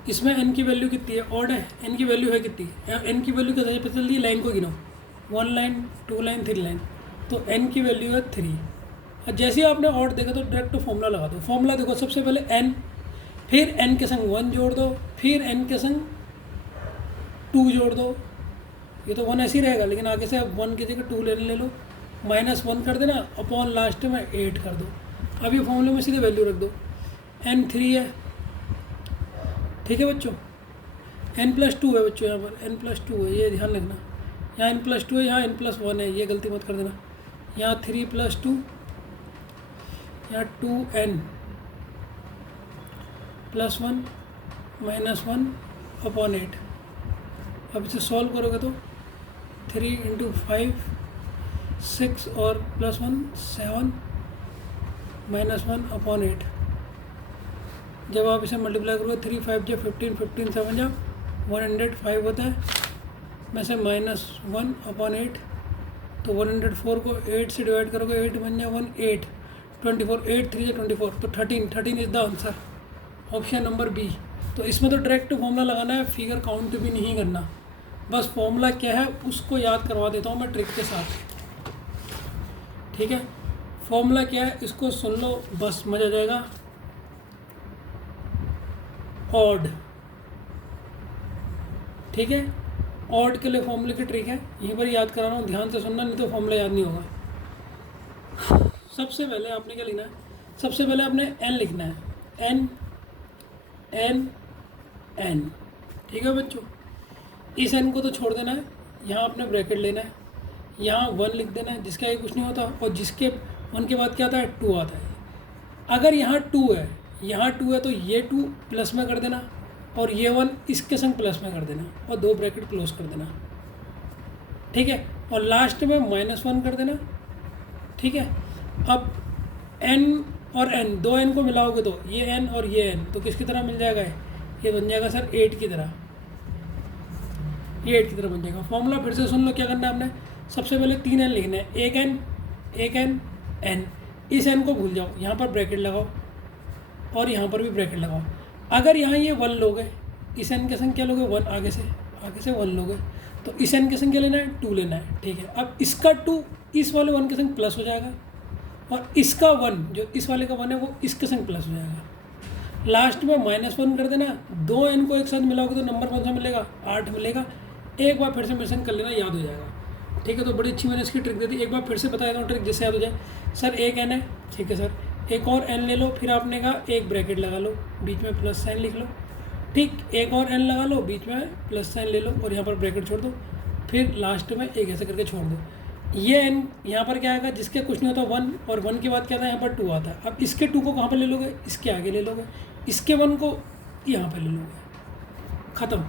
इसमें n की वैल्यू कितनी है? ऑड है। n की वैल्यू है कितनी? n की वैल्यू कैसे पता चलती है? लाइन को गिनो, 1 लाइन 2 लाइन 3 लाइन, तो n की वैल्यू है 3। और जैसे ही आपने ऑड देखा तो डायरेक्ट फॉर्मूला लगा दो। फॉर्मूला देखो, सबसे पहले n, फिर n के संग 1 जोड़ दो, फिर n के संग 2 जोड़ दो। ये तो 1 ऐसे ही रहेगा, लेकिन आगे से आप 1 की जगह 2 ले लो, -1 कर देना, अपॉन लास्ट में 8 कर दो। अब ये फॉर्मूले में सीधे वैल्यू रख दो। n 3 है, ठीक है बच्चों। n+2 है बच्चों, यहाँ पर n+2 है, ये ध्यान रखना। यहाँ n+2 है, यहाँ n+1 है, ये गलती मत कर देना। यहाँ 3+2, यहाँ 2n +1 -1 अपॉन 8। अब इसे सॉल्व करोगे तो 3 × 5 6 और +1 7 -1 अपॉन 8। जब आप इसे मल्टीप्लाई करोगे 3 5 जा 15 15 7 जा 105 होता है, में से -1 अपॉन 8, तो 104 को 8 से डिवाइड करोगे, 8 बन जा 1 8 24 8 3 जा 24, तो 13 is the answer, option number B. तो इसमें तो डायरेक्ट फॉर्मूला लगाना है, फिगर काउंट भी नहीं करना। बस फॉर्मूला क्या है उसको याद करवा देता हूँ मैं ट्रिक के साथ, ठीक है। फॉर्मूला क्या है इसको सुन लो, बस मजा आ जाएगा। ऑड, ठीक है, ऑड के लिए फॉर्मूले की ट्रिक है, यहीं पर याद करा रहा हूँ, ध्यान से सुनना नहीं तो फॉर्मूला याद नहीं होगा। सबसे पहले आपने क्या लिखना है, सबसे पहले आपने एन लिखना है, एन एन एन, ठीक है बच्चों। इस एन को तो छोड़ देना है, यहाँ आपने ब्रैकेट लेना है, यहाँ 1 लिख देना है जिसका ये कुछ नहीं होता, और जिसके 1 के बाद क्या आता है 2 आता है। अगर यहाँ 2 है, यहाँ 2 है तो ये 2 प्लस में कर देना और ये 1 इसके संग प्लस में कर देना और 2 ब्रैकेट क्लोज कर देना, ठीक है। और लास्ट में -1 कर देना, ठीक है। अब n और n, दो n को मिलाओगे तो ये n और ये n तो किसकी तरह मिल जाएगा, ये बन जाएगा सर 8 की तरह, ये 8 की तरह बन जाएगा। फॉर्मूला फिर से सुन लो, क्या करना है आपने, सबसे पहले 3 n लिखना है, एक n n, इस n को भूल जाओ, यहाँ पर ब्रैकेट लगाओ और यहाँ पर भी ब्रैकेट लगाओ। अगर यहाँ ये 1 लोगे, इस n के संग क्या लोगे 1, आगे से 1 लोगे, तो इस n के संग क्या लेना है 2 लेना है, ठीक है। अब इसका 2 इस वाले 1 के संग प्लस हो जाएगा और इसका 1 जो इस वाले का 1 है वो इसके संग प्लस हो जाएगा। लास्ट में -1 कर देना, 2 n को एक साथ मिलाओगे तो नंबर कौन सा मिलेगा, 8 मिलेगा। एक बार फिर से मेंशन कर लेना, याद हो जाएगा, ठीक है। तो बड़ी अच्छी मैंने इसकी ट्रिक दे दी, एक बार फिर से बता देता हूँ ट्रिक जिससे याद हो जाए। सर एक n है, ठीक है सर, एक और n ले लो, फिर आपने कहा एक ब्रैकेट लगा लो, बीच में प्लस साइन लिख लो, ठीक, एक और n लगा लो, बीच में प्लस साइन ले लो और यहाँ पर ब्रैकेट छोड़ दो, फिर लास्ट में एक ऐसे करके छोड़ दो। ये n यहाँ पर क्या आएगा, जिसके कुछ नहीं होता 1, और 1 के बाद क्या आता है यहाँ पर 2 आता है। अब इसके 2 को कहाँ पर ले लोगे, इसके आगे ले लोगे, इसके 1 को यहाँ पर ले लोगे, ख़त्म।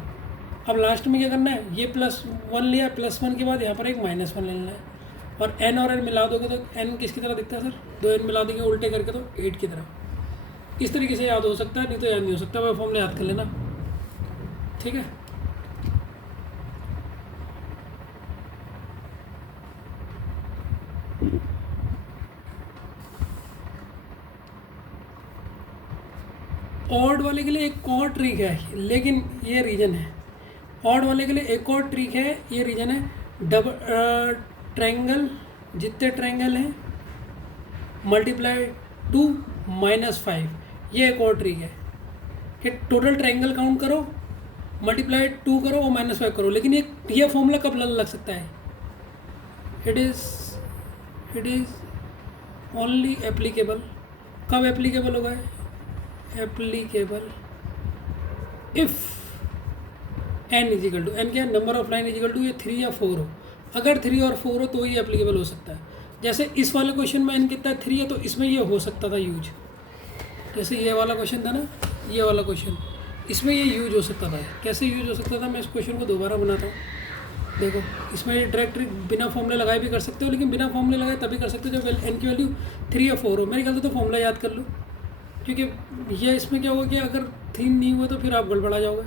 अब लास्ट में क्या करना है, ये +1 लिया, +1 के बाद यहाँ पर एक -1 ले लेना है और n और n मिला दोगे तो n किसकी तरह दिखता है सर, 2 n मिला देंगे उल्टे करके तो 8 की तरह। इस तरीके से याद हो सकता है, नहीं तो याद नहीं हो सकता, वह फॉर्मूला याद कर लेना, ठीक है। ऑड वाले के लिए एक और ट्रिक है, लेकिन ये रीजन है, ऑड वाले के लिए एक और ट्रिक है, ये रीजन है। ट्रायंगल, जितने ट्रायंगल हैं मल्टीप्लाई 2 -5, ये एक और ट्रिक है कि टोटल ट्रायंगल काउंट करो, मल्टीप्लाई 2 करो और -5 करो। लेकिन ये फॉर्मूला कब लग सकता है, इट इज़ ओनली एप्लीकेबल, कब एप्लीकेबल होगा, applicable if n equal to, n क्या है, number of line equal to ये 3 या 4 हो। अगर 3 और 4 हो तो ही एप्लीकेबल हो सकता है। जैसे इस वाले क्वेश्चन में n कितना है 3 है, तो इसमें ये हो सकता था यूज, जैसे ये वाला क्वेश्चन था ना, ये वाला क्वेश्चन, इसमें ये यूज हो सकता था। कैसे यूज हो सकता था, मैं इस क्वेश्चन को दोबारा बनाता हूँ। देखो इसमें ये डायरेक्ट बिना फॉर्मूले लगाए भी कर सकते हो, लेकिन बिना फॉर्मूले लगाए तभी कर सकते हो जब n की वैल्यू 3 या 4 हो। मेरे ख्याल से तो फॉर्मूला याद कर लो, क्योंकि ये इसमें क्या होगा कि अगर 3 नहीं हुआ तो फिर आप गड़बड़ा जाओगे,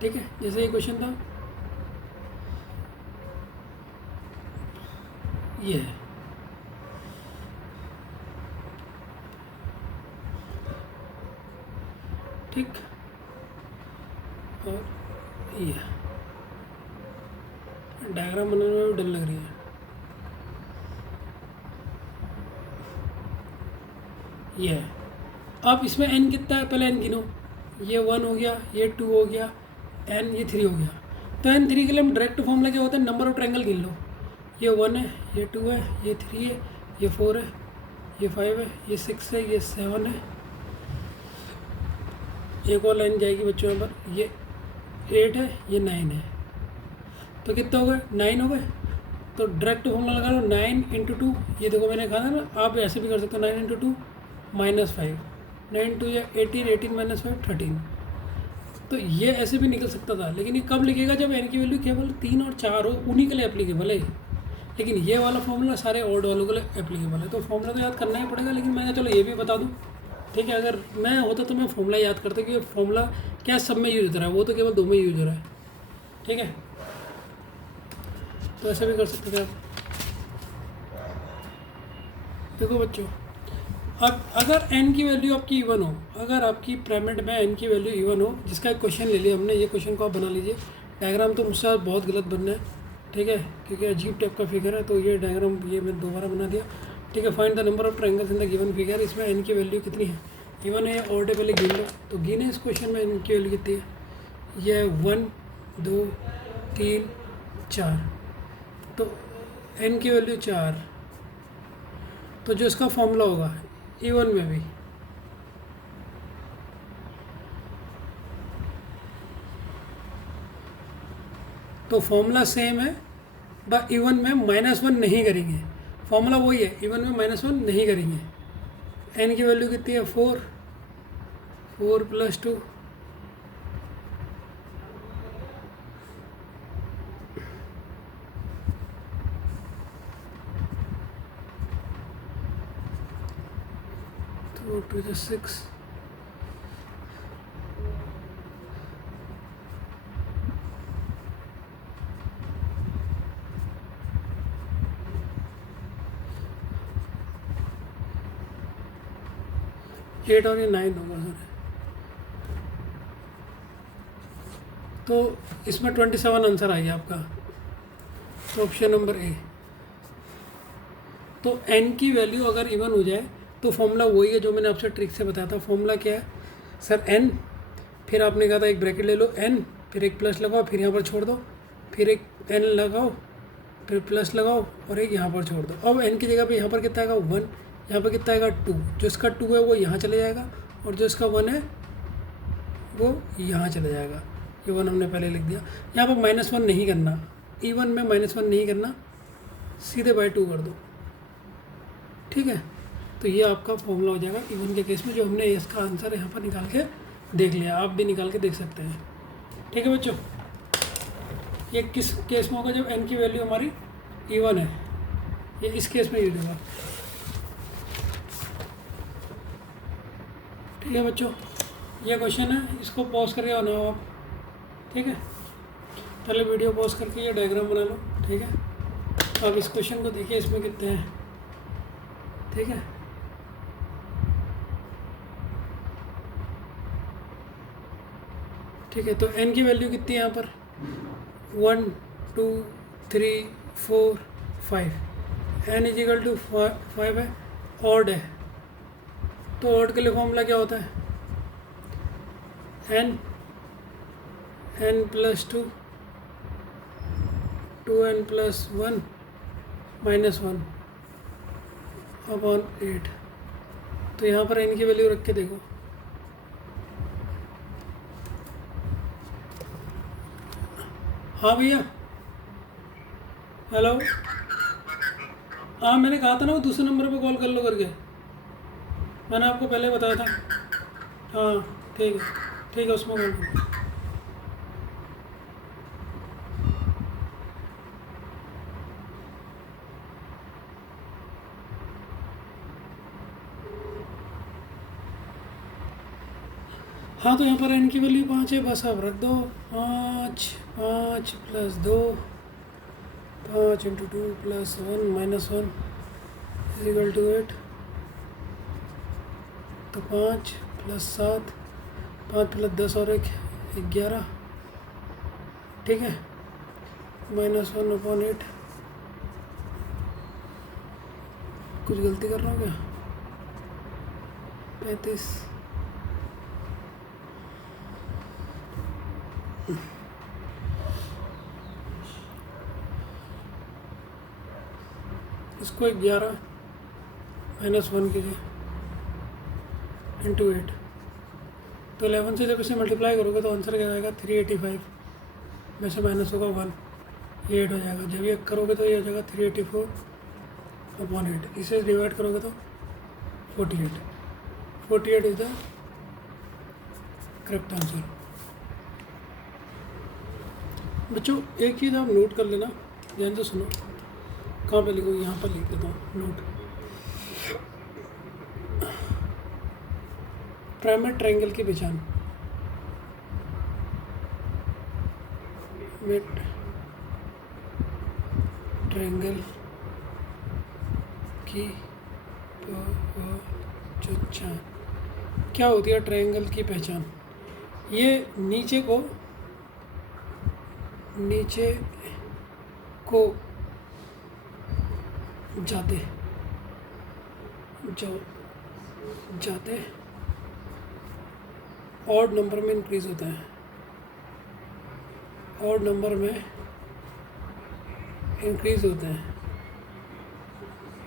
ठीक है। जैसे ये क्वेश्चन था, ये है, ठीक, और ये डायग्राम बनाने में भी डर लग रही है। ये है, अब इसमें n कितना है, पहले n गिनो, ये 1 हो गया, ये 2 हो गया, n ये 3 हो गया। तो n3 के लिए हम डायरेक्ट फॉर्मूला क्या होता है, नंबर ऑफ ट्रायंगल गिन लो, ये 1 है, ये 2 है, ये 3 है, ये 4 है, ये 5 है, ये 6 है, ये 7 है, एक और लाइन जाएगी बच्चों यहाँ पर, ये 8 है, ये 9 है, तो कितना हो गए 9 हो गए। तो डायरेक्ट फॉर्मूला लगा लो 9 × 2, ये देखो मैंने कहा था ना, आप ऐसे भी कर सकते हो 9 × 2 -5, 9 2 या 18, 18 -5 13। तो ये ऐसे भी निकल सकता था, लेकिन ये कब लिखेगा जब n की वैल्यू केवल 3 और 4 हो, उन्हीं के लिए एप्लीकेबल है। लेकिन ये वाला फॉर्मूला सारे ऑड वालों के लिए एप्लीकेबल है, तो फॉर्मूला तो याद करना ही पड़ेगा। लेकिन मैंने चलो ये भी बता दूँ, ठीक है, अगर मैं होता तो मैं फॉर्मूला याद करता, क्योंकि फॉर्मूला क्या सब में यूज हो रहा है, वो तो केवल 2 में यूज हो रहा है, ठीक है। तो ऐसे भी कर सकते थे आप। देखो बच्चों, अब अगर n की वैल्यू आपकी इवन हो, अगर आपकी पिरामिड में n की वैल्यू इवन हो, जिसका एक क्वेश्चन ले लिया हमने, ये क्वेश्चन को आप बना लीजिए। डायग्राम तो मुझसे बहुत गलत बनना है, ठीक है, क्योंकि अजीब टाइप का फिगर है, तो ये डायग्राम ये मैं दोबारा बना दिया, ठीक है। Find the number of triangles in the given figure. इसमें n की वैल्यू कितनी है, इवन है या ऑड है, पहले गिन लो। तो गिने इस क्वेश्चन में n की वैल्यू कितनी है, ये 1 2 3 4, तो n की वैल्यू 4। तो जो इसका फॉर्मूला होगा इवन में भी, तो फॉर्मूला सेम है, बट इवन में -1 नहीं करेंगे। फॉर्मूला वही है, इवन में -1 नहीं करेंगे। n की वैल्यू कितनी है, 4 4 + 2 2 to 6, 8 और ये 9 होगा सर। तो इसमें 27 आंसर आ गया आपका, तो ऑप्शन नंबर ए। तो n की वैल्यू अगर इवन हो जाए तो फॉर्मूला वही है जो मैंने आपसे ट्रिक से बताया था। फॉर्मूला क्या है सर, n, फिर आपने कहा था एक ब्रैकेट ले लो, n, फिर एक प्लस लगाओ, फिर यहाँ पर छोड़ दो, फिर एक n लगाओ, फिर प्लस लगाओ और एक यहाँ पर छोड़ दो। अब n की जगह पे यहाँ पर कितना आएगा 1, यहाँ पर कितना आएगा 2, जो इसका 2 है वो यहाँ चले जाएगा और जो इसका 1 है वो यहाँ चले जाएगा। ये 1 हमने पहले लिख दिया। यहाँ पर -1 नहीं करना, इवन में -1 नहीं करना, सीधे बाय 2 कर दो, ठीक है। तो ये आपका फॉर्मूला हो जाएगा इवन के केस में, जो हमने इसका आंसर यहाँ पर निकाल के देख लिया। आप भी निकाल के देख सकते हैं, ठीक है बच्चों। ये किस केस में होगा, जब n की वैल्यू हमारी इवन है, ये इस केस में यूज होगा, ठीक है बच्चों। ये क्वेश्चन है, इसको पॉज करके बनाओ आप, ठीक है। पहले वीडियो पॉज करके ये डायग्राम बना लो, ठीक है। अब इस क्वेश्चन को देखिए, इसमें कितने हैं, ठीक है। ठीक है, तो n की वैल्यू कितनी है यहाँ पर, 1 2 3 4 5, n = 5 है, ऑड है। तो ऑड के लिए फॉर्मूला क्या होता है, n + 2 2n + 1 -1 अपॉन 8। तो यहाँ पर n की वैल्यू रख के देखो, हाँ भैया, हेलो। हाँ मैंने कहा था ना वो दूसरे नंबर पे कॉल कर लो करके, मैंने आपको पहले बताया था। हाँ ठीक है, ठीक है, उसमें कॉल करो। हाँ तो यहाँ पर n की वैल्यू 5 है, बस आप रख दो 5 5 + 2 5 × 2 + 1 -1 = 8। तो 5 + 7 5 + 10 और 1 11, ठीक है, -1/8। कुछ गलती कर रहा हूँ क्या, 35। इसको 11 -1 कीजिए × 8। तो 11 से जब इसे मल्टीप्लाई करोगे तो आंसर क्या आएगा, 385 में से माइनस होगा 1, ये 8 हो जाएगा। जब ये करोगे तो ये हो जाएगा 384/8। इसे डिवाइड करोगे तो 48। 48 इज द करेक्ट आंसर। बच्चों एक चीज़ आप नोट कर लेना, ध्यान से सुनो। कहाँ पे लिखो, यहाँ पर लिख देता हूँ नोट। पिरामिड ट्रायंगल की पहचान, पिरामिड ट्रायंगल की बच्चों अच्छा क्या होती है ट्रायंगल की पहचान? ये नीचे को जाते जो जाते ऑड नंबर में इंक्रीज होता है, ऑड नंबर में इंक्रीज होते हैं,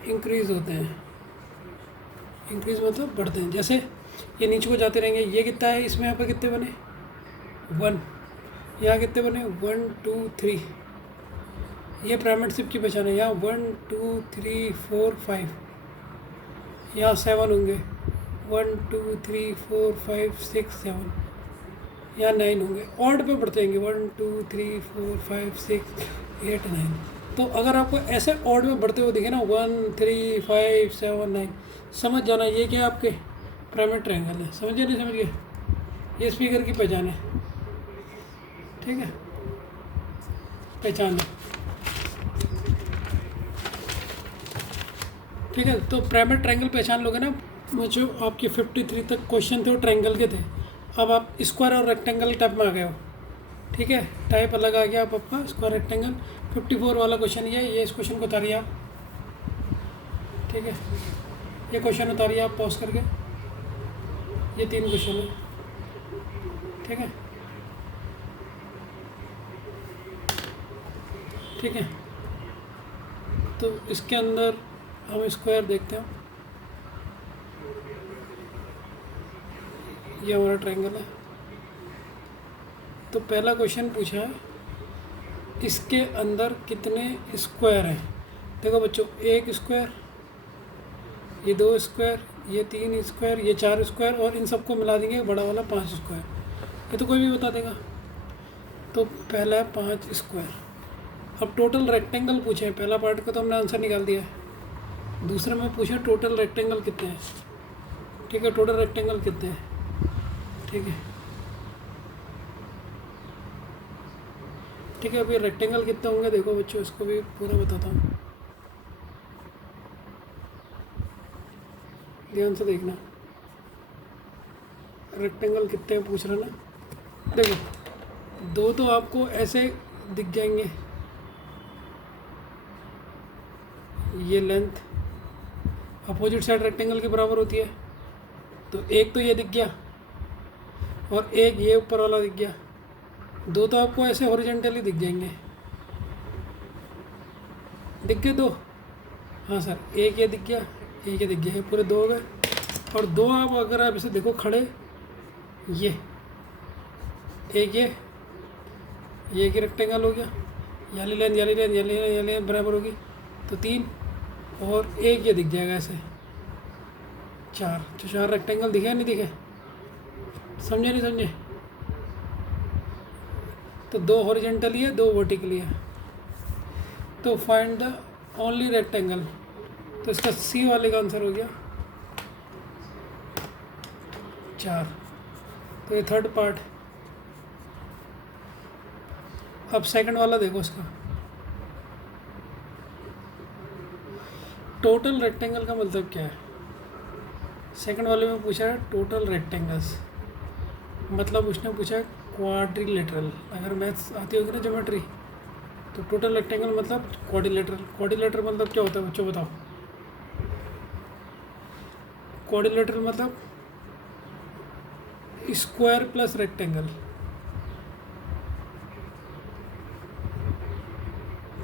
इंक्रीज मतलब बढ़ते हैं। जैसे ये नीचे को जाते रहेंगे, ये कितना है इसमें, यहाँ पर कितने बने 1, यहाँ कितने बने 1 2 3, ये प्राइमेटशिप की पहचान है। यहाँ 1 2 3 4 5, यहाँ 7 होंगे 1 2 3 4 5 6 7, यहाँ 9 होंगे। ऑड पे बढ़ते रहेंगे 1 2 3 4 5 6 8 9। तो अगर आपको ऐसे ऑड में बढ़ते हुए दिखे ना 1 3 5 7 9, समझ जाना ये क्या आपके प्राइमेट ट्रायंगल है। समझिए नहीं समझ गए, ये स्पीकर की पहचान है। ठीक है, पहचान है। ठीक है, तो प्राइमेट ट्रायंगल पहचान लोगे ना। जो आपके 53 तक क्वेश्चन थे वो ट्रायंगल के थे। अब आप स्क्वायर और रेक्टेंगल टाइप में आ गए हो। ठीक है, टाइप अलग आ गया आप आपका स्क्वायर रेक्टेंगल। 54 वाला क्वेश्चन ये इस क्वेश्चन को उतारिए आप। ठीक है, ये क्वेश्चन उतारिए आप पॉज करके। ये 3 क्वेश्चन है। ठीक है, ठीक है, तो इसके अंदर हम स्क्वायर देखते हैं। ये हमारा ट्रायंगल है। तो पहला क्वेश्चन पूछा है इसके अंदर कितने स्क्वायर हैं। देखो बच्चों, 1 स्क्वायर, ये 2 स्क्वायर, ये 3 स्क्वायर, ये 4 स्क्वायर, और इन सबको मिला देंगे बड़ा वाला 5 स्क्वायर। ये तो कोई भी बता देगा। तो पहला है 5 स्क्वायर। अब टोटल रेक्टेंगल पूछे हैं। पहला पार्ट का तो हमने आंसर निकाल दिया है। दूसरे में पूछे टोटल रेक्टेंगल कितने हैं। ठीक है, टोटल रेक्टेंगल कितने हैं। ठीक है, ठीक है, अभी रेक्टेंगल कितने होंगे देखो बच्चों, इसको भी पूरा बताता हूँ, ध्यान से देखना। रेक्टेंगल कितने पूछ रहे ना। देखो, 2 तो आपको ऐसे दिख जाएंगे, ये लेंथ अपोजिट साइड रेक्टेंगल के बराबर होती है। तो एक तो ये दिख गया और एक ये ऊपर वाला दिख गया। 2 तो आपको ऐसे हॉरिजॉन्टली दिख जाएंगे। दिख गए 2? हाँ सर, एक ये दिख गया, एक ये दिख गया, ये पूरे 2 हो गए। और 2 आप अगर आप इसे देखो खड़े, ये एक ये एक ही रेक्टेंगल हो गया, याली लेंथ बराबर होगी, तो 3, और एक ये दिख जाएगा ऐसे 4। तो 4 रेक्टेंगल दिखे नहीं दिखे, समझे नहीं समझे। तो 2 हॉरिजॉन्टली है, 2 वर्टिकली है। तो फाइंड द ओनली रेक्टेंगल। तो इसका सी वाले का आंसर हो गया 4। तो ये थर्ड पार्ट। अब सेकंड वाला देखो इसका। टोटल रेक्टेंगल का मतलब क्या है। सेकंड वाले में पूछा है टोटल रेक्टेंगल्स, मतलब उसने पूछा है क्वाड्रिलेटरल। अगर मैथ्स आती होगी ना ज्योमेट्री, तो टोटल रेक्टेंगल मतलब क्वाड्रिलेटरल। क्वाड्रिलेटरल मतलब क्या होता है बच्चों बताओ। क्वाड्रिलेटरल मतलब स्क्वायर प्लस रेक्टेंगल।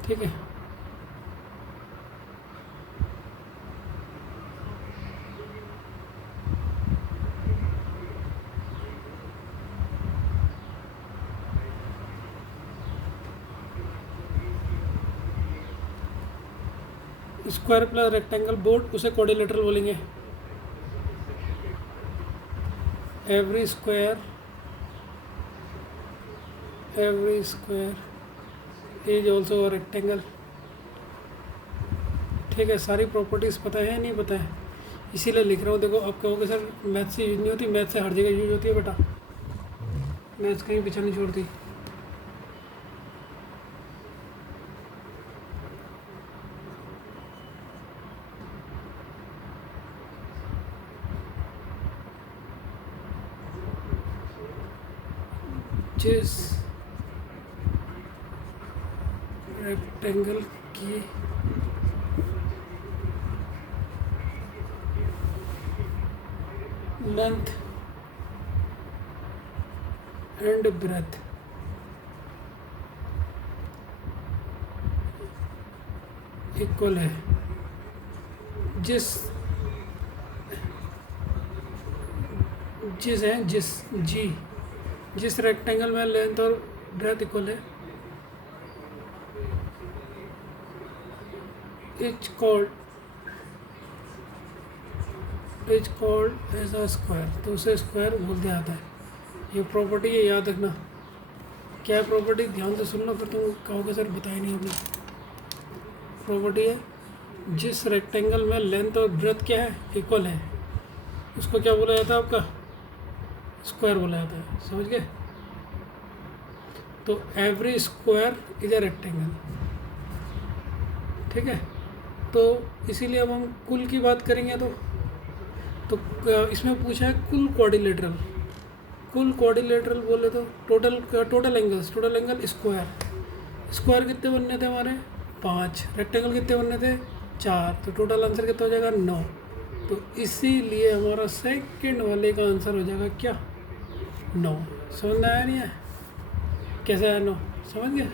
ठीक है, स्क्वायर प्लस रेक्टेंगल बोर्ड, उसे क्वाड्रिलेटरल बोलेंगे। Every square is also rectangle. ठीक है, सारी प्रॉपर्टीज़ पता है नहीं पता है, इसीलिए लिख रहा हूँ। देखो आप कहोगे सर मैथ से यूज नहीं होती, मैथ से हर जगह यूज होती है बेटा, मैथ्स कहीं पीछे नहीं छोड़ती। जिस रेक्टेंगल की लेंथ एंड ब्रेथ इक्वल है, जिस जिस है जिस जी जिस रेक्टेंगल में लेंथ और ब्रेथ इक्वल है, is called as a square, तो उसे स्क्वायर बोलते आता है। ये प्रॉपर्टी है, याद रखना। क्या है प्रॉपर्टी, ध्यान से सुन लो, फिर तुम कहोगे सर बताया नहीं आपने। प्रॉपर्टी है जिस रेक्टेंगल में लेंथ और ब्रेथ क्या है, इक्वल है, उसको क्या बोला जाता है आपका, स्क्वायर बोला जाता है। समझ गए? तो every square is a rectangle, ठीक है। तो इसीलिए अब हम कुल की बात करेंगे तो इसमें पूछा है कुल क्वाड्रिलेटरल। कुल क्वाड्रिलेटरल बोले तो टोटल एंगल स्क्वायर कितने बनने थे हमारे, 5। रेक्टेंगल कितने बनने थे, 4। तो टोटल आंसर कितना हो जाएगा, 9। तो इसीलिए हमारा सेकंड वाले का आंसर हो जाएगा क्या, 9। समझ में आया नहीं है, कैसे आया 9, समझ गए?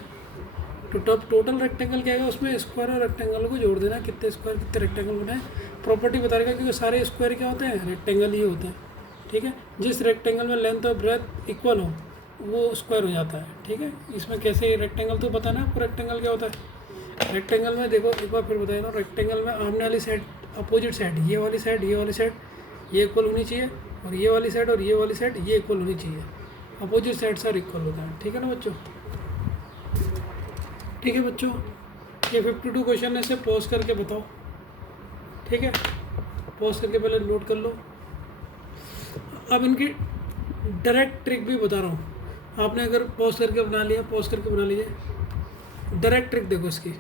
तो टॉप टोटल रेक्टेंगल क्या है, उसमें स्क्वायर और रेक्टेंगल को जोड़ देना, कितने स्क्वायर कितने रेक्टेंगल बनाए, प्रॉपर्टी बता देगा, क्योंकि सारे स्क्वायर क्या होते हैं, रेक्टेंगल ही होते हैं, ठीक है। जिस रेक्टेंगल में लेंथ और ब्रेथ इक्वल हो वो स्क्वायर हो जाता है, ठीक है। इसमें कैसे रेक्टेंगल तो पता ना आपको, रेक्टेंगल क्या होता है। रेक्टेंगल में देखो एक बार फिर बताया ना, रेक्टेंगल में आमने वाली साइड, अपोजिट साइड, ये वाली साइड ये इक्वल होनी चाहिए, और ये वाली साइड और ये वाली साइड ये इक्वल होनी चाहिए। अपोजिट साइड सर इक्वल होता है, ठीक है ना बच्चों। ठीक है बच्चों, ये 52 क्वेश्चन है, इसे पॉज करके बताओ, ठीक है। पॉज करके पहले नोट कर लो। अब इनकी डायरेक्ट ट्रिक भी बता रहा हूँ। आपने अगर पॉज करके बना लिया, पॉज करके बना लीजिए। डायरेक्ट ट्रिक देखो इसकी,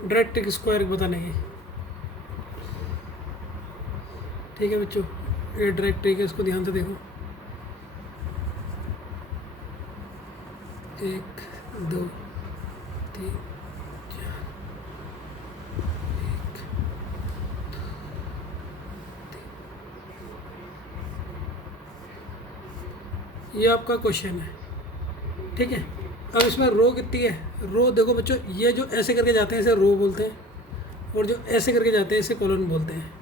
डायरेक्ट ट्रिक स्क्वायर बताने की, ठीक है बच्चों। ये डायरेक्ट ट्रिक है, इसको ध्यान से देखो। 1 2 3 4 1 ये आपका क्वेश्चन है, ठीक है। अब इसमें रो कितनी है, रो देखो बच्चों, ये जो ऐसे करके जाते हैं इसे रो बोलते हैं, और जो ऐसे करके जाते हैं इसे कॉलम बोलते हैं,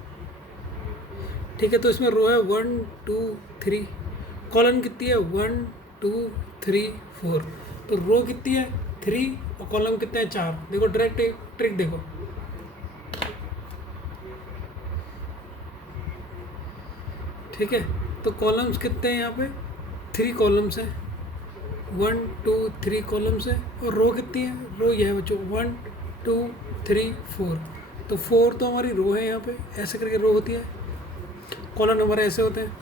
ठीक है। तो इसमें रो है 1 2 3, कॉलम कितनी है 1 2 3 4। तो रो कितनी है 3 और कॉलम कितने हैं 4। देखो डायरेक्ट ट्रिक देखो, ठीक है। तो कॉलम्स कितने हैं यहाँ पे, 3 कॉलम्स हैं, 1 2 3 कॉलम्स है। और रो कितनी है, रो ये है बच्चों 1 2 3 4। तो 4 तो हमारी रो है, यहाँ पे ऐसे करके रो होती है, कॉलम हमारे ऐसे होते हैं।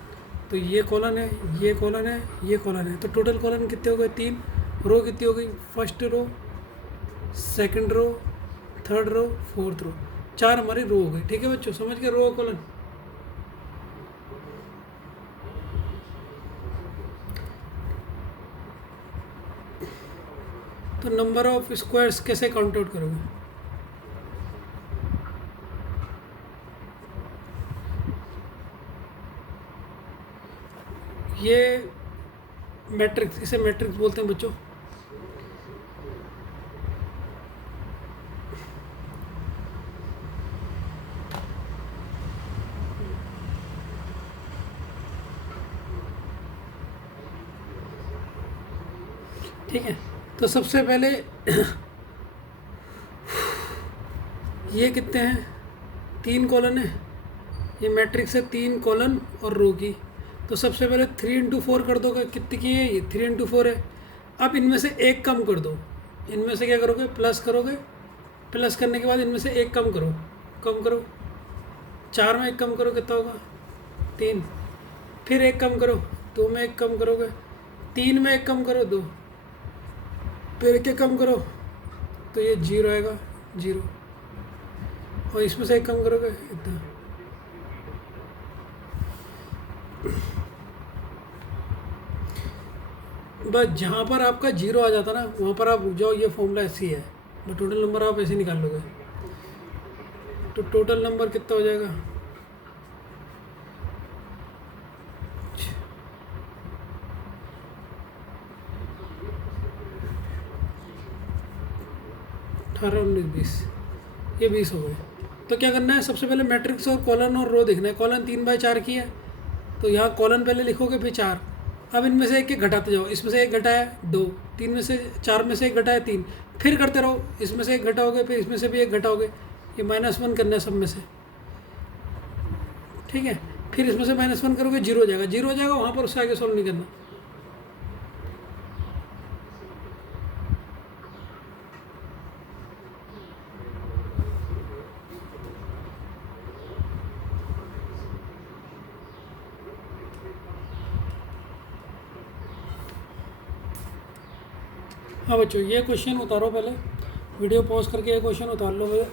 तो ये कॉलम है, ये कॉलम है, ये कॉलम है। तो टोटल कॉलम कितने हो गए, 3। रो कितनी हो गई, first row, second row, third row, fourth row, 4 हमारी रो हो गई, ठीक है बच्चों। समझ के रो कॉलम। तो नंबर ऑफ स्क्वायर्स कैसे काउंट आउट करोगे, ये मैट्रिक्स, इसे मैट्रिक्स बोलते हैं बच्चों। ठीक है, तो सबसे पहले ये कितने हैं, 3 कॉलन है, ये मैट्रिक्स है 3 कॉलन और रो की। तो सबसे पहले 3 इंटू 4 कर दोगे, कितनी की है ये 3 इंटू 4 है। अब इनमें से एक कम कर दो, इनमें से क्या करोगे, प्लस करोगे, प्लस करने के बाद इनमें से एक कम करो, कम करो, 4 में एक कम करो कितना होगा 3, फिर एक कम करो, 2 में एक कम करोगे, 3 में एक कम करो 2, फिर एक कम करो तो ये 0 आएगा 0, और इसमें से एक कम करोगे इतना। बस जहाँ पर आपका जीरो आ जाता ना वहाँ पर आप रुक जाओ, ये फॉर्मूला ऐसी है, बस टोटल नंबर आप ऐसे निकाल लोगे। तो टोटल नंबर कितना हो जाएगा, अठारह उन्नीस बीस, ये 20 हो गए। तो क्या करना है, सबसे पहले मैट्रिक्स और कॉलन और रो देखना है। कॉलन 3/4 की है तो यहाँ कॉलन पहले लिखोगे फिर 4। अब इनमें से एक एक घटाते जाओ, इसमें से एक घटाया 2, 3 में से 4 में से एक घटाया 3, फिर करते रहो, इसमें से एक घटाओगे फिर इसमें से भी एक घटाओगे, ये -1 करना है सब में से, ठीक है। फिर इसमें से -1 करोगे, जीरो हो जाएगा, जीरो हो जाएगा, वहाँ पर उससे आगे सॉल्व नहीं करना। हाँ बच्चों, ये क्वेश्चन उतारो, पहले वीडियो पॉज करके ये क्वेश्चन उतार लो मेरे।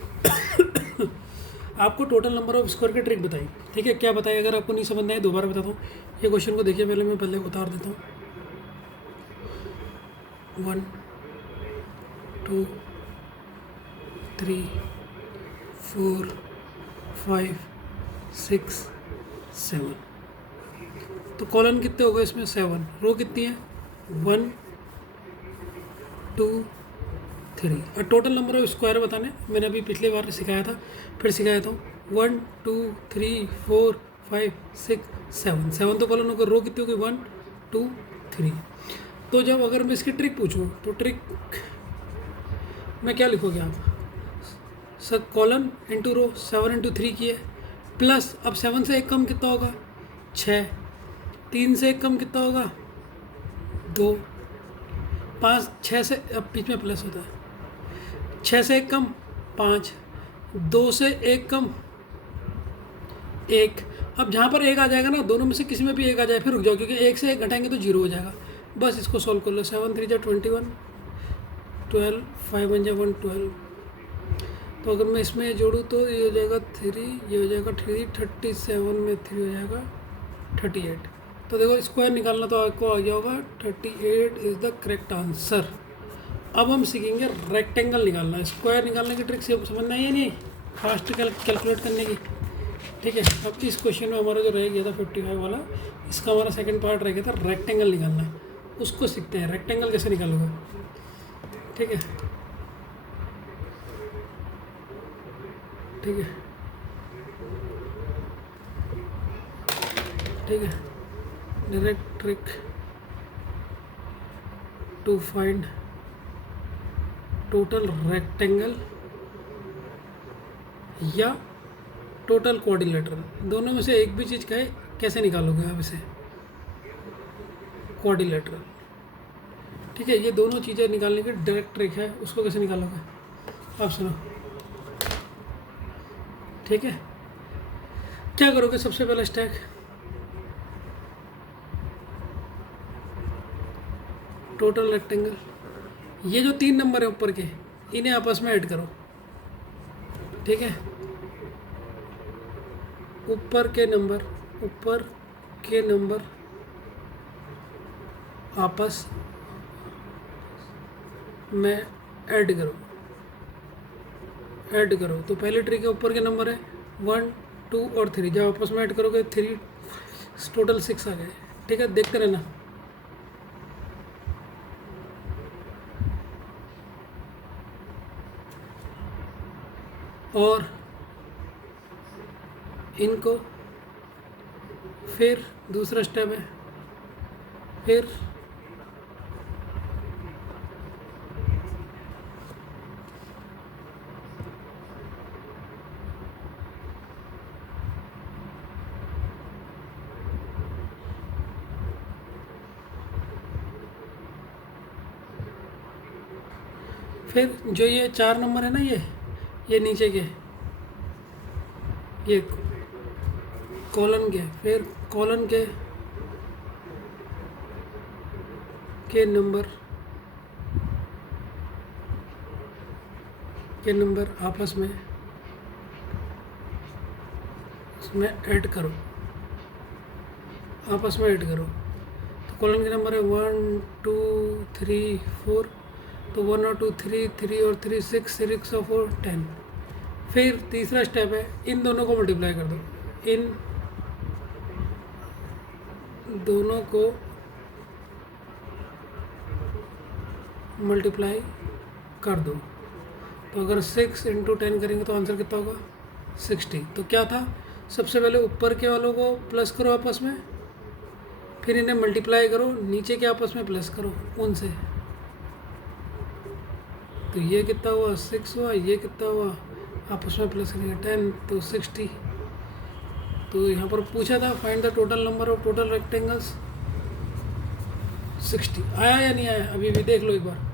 आपको टोटल नंबर ऑफ स्क्वायर की ट्रिक बताई, ठीक है। क्या बताई, अगर आपको नहीं समझ में आए दोबारा बताता हूँ। ये क्वेश्चन को देखिए, पहले मैं पहले उतार देता हूँ। 1 2 3 4 5 6 7। तो कॉलन कितने हो गए इसमें, 7। रो कितनी है, 1 2 3। और टोटल नंबर ऑफ स्क्वायर बताने, मैंने अभी पिछले बार सिखाया था, फिर सिखाया था। 1 2 3 4 5 6 7, 7 तो कॉलन होगा। रो कितनी होगी, 1 2 3। तो जब अगर मैं इसकी ट्रिक पूछूं तो ट्रिक में क्या लिखोगे आप, sir colon into rho 7 into 3 की है, प्लस अब 7 से एक कम कितना होगा, 6, 3 से एक कम कितना होगा, 2, 5, 6 से, अब बीच में प्लस होता है, 6 से एक कम 5, 2 से एक कम 1। अब जहाँ पर एक आ जाएगा ना, दोनों में से किसी में भी एक आ जाए फिर रुक जाओ, क्योंकि एक से एक घटाएंगे तो जीरो हो जाएगा। बस इसको सॉल्व कर लो। 7 3 जा 21, 12, 5 1 जा 1 12। तो अगर मैं इसमें जोड़ूँ तो ये हो जाएगा 3, ये हो जाएगा 3, 37 में 3 हो जाएगा 38। तो देखो स्क्वायर निकालना तो आपको आ गया होगा, 38 इज़ द करेक्ट आंसर। अब हम सीखेंगे रेक्टेंगल निकालना। स्क्वायर निकालने की ट्रिक से समझना है या नहीं, फास्ट कैलकुलेट करने की, ठीक है। अब इस क्वेश्चन में हमारा जो रह गया था 55 वाला, इसका हमारा सेकंड पार्ट रह गया था रेक्टेंगल निकालना है, उसको सीखते हैं। रेक्टेंगल कैसे निकालोगे, ठीक है, ठीक है, ठीक है। Direct trick to find total rectangle या टोटल क्वाड्रिलेटरल, दोनों में से एक भी चीज़ का है, कैसे निकालोगे आप इसे, क्वाड्रिलेटरल, ठीक है। ये दोनों चीज़ें निकालने की डायरेक्ट ट्रिक है, उसको कैसे निकालोगे आप सुनो, ठीक है। क्या करोगे, सबसे पहला स्टेप, टोटल रेक्टेंगल, ये जो 3 नंबर है ऊपर के, इन्हें आपस में ऐड करो, ठीक है। ऊपर के नंबर आपस में ऐड करो। तो पहले ट्रिक है, ऊपर के नंबर है 1 2 और 3, जब आपस में ऐड करोगे 3, टोटल 6 आ गए, ठीक है। देखते रहना। और इनको फिर दूसरा स्टेप है, फिर जो ये 4 नंबर है ना, ये नीचे के, ये कॉलन के, फिर कॉलन के नंबर आपस में इसमें ऐड करो, आपस में ऐड करो। तो कॉलम के नंबर है 1 2 3 4, तो 1 और 2 3, 3 और 3 6, 6 और 4 10। फिर तीसरा स्टेप है, इन दोनों को मल्टीप्लाई कर दो, इन दोनों को मल्टीप्लाई कर दो। तो अगर 6 इंटू 10 करेंगे तो आंसर कितना होगा 60। तो क्या था, सबसे पहले ऊपर के वालों को प्लस करो आपस में, फिर इन्हें मल्टीप्लाई करो, नीचे के आपस में प्लस करो उनसे। तो ये कितना हुआ 6 हुआ, ये कितना हुआ आपस में प्लस करेंगे 10, तो 60। तो यहाँ पर पूछा था find the total number of total rectangles, 60 आया या नहीं आया, अभी भी देख लो एक बार।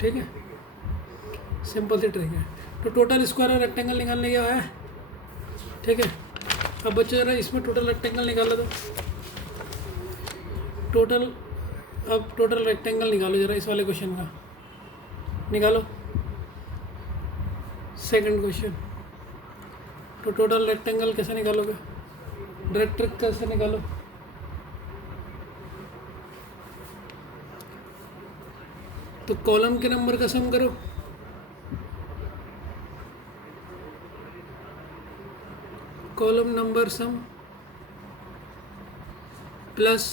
ठीक है, सिंपल सी ट्रिक है। तो टोटल स्क्वायर और रेक्टेंगल निकालने क्या है, ठीक है। अब बच्चों जरा इसमें टोटल रेक्टेंगल निकालो, तो टोटल, अब टोटल रेक्टेंगल निकालो जरा इस वाले क्वेश्चन का, निकालो सेकंड क्वेश्चन। तो टोटल रेक्टेंगल कैसे निकालोगे, डायरेक्ट ट्रिक कैसे निकालो, तो कॉलम के नंबर का सम करो, column number sum plus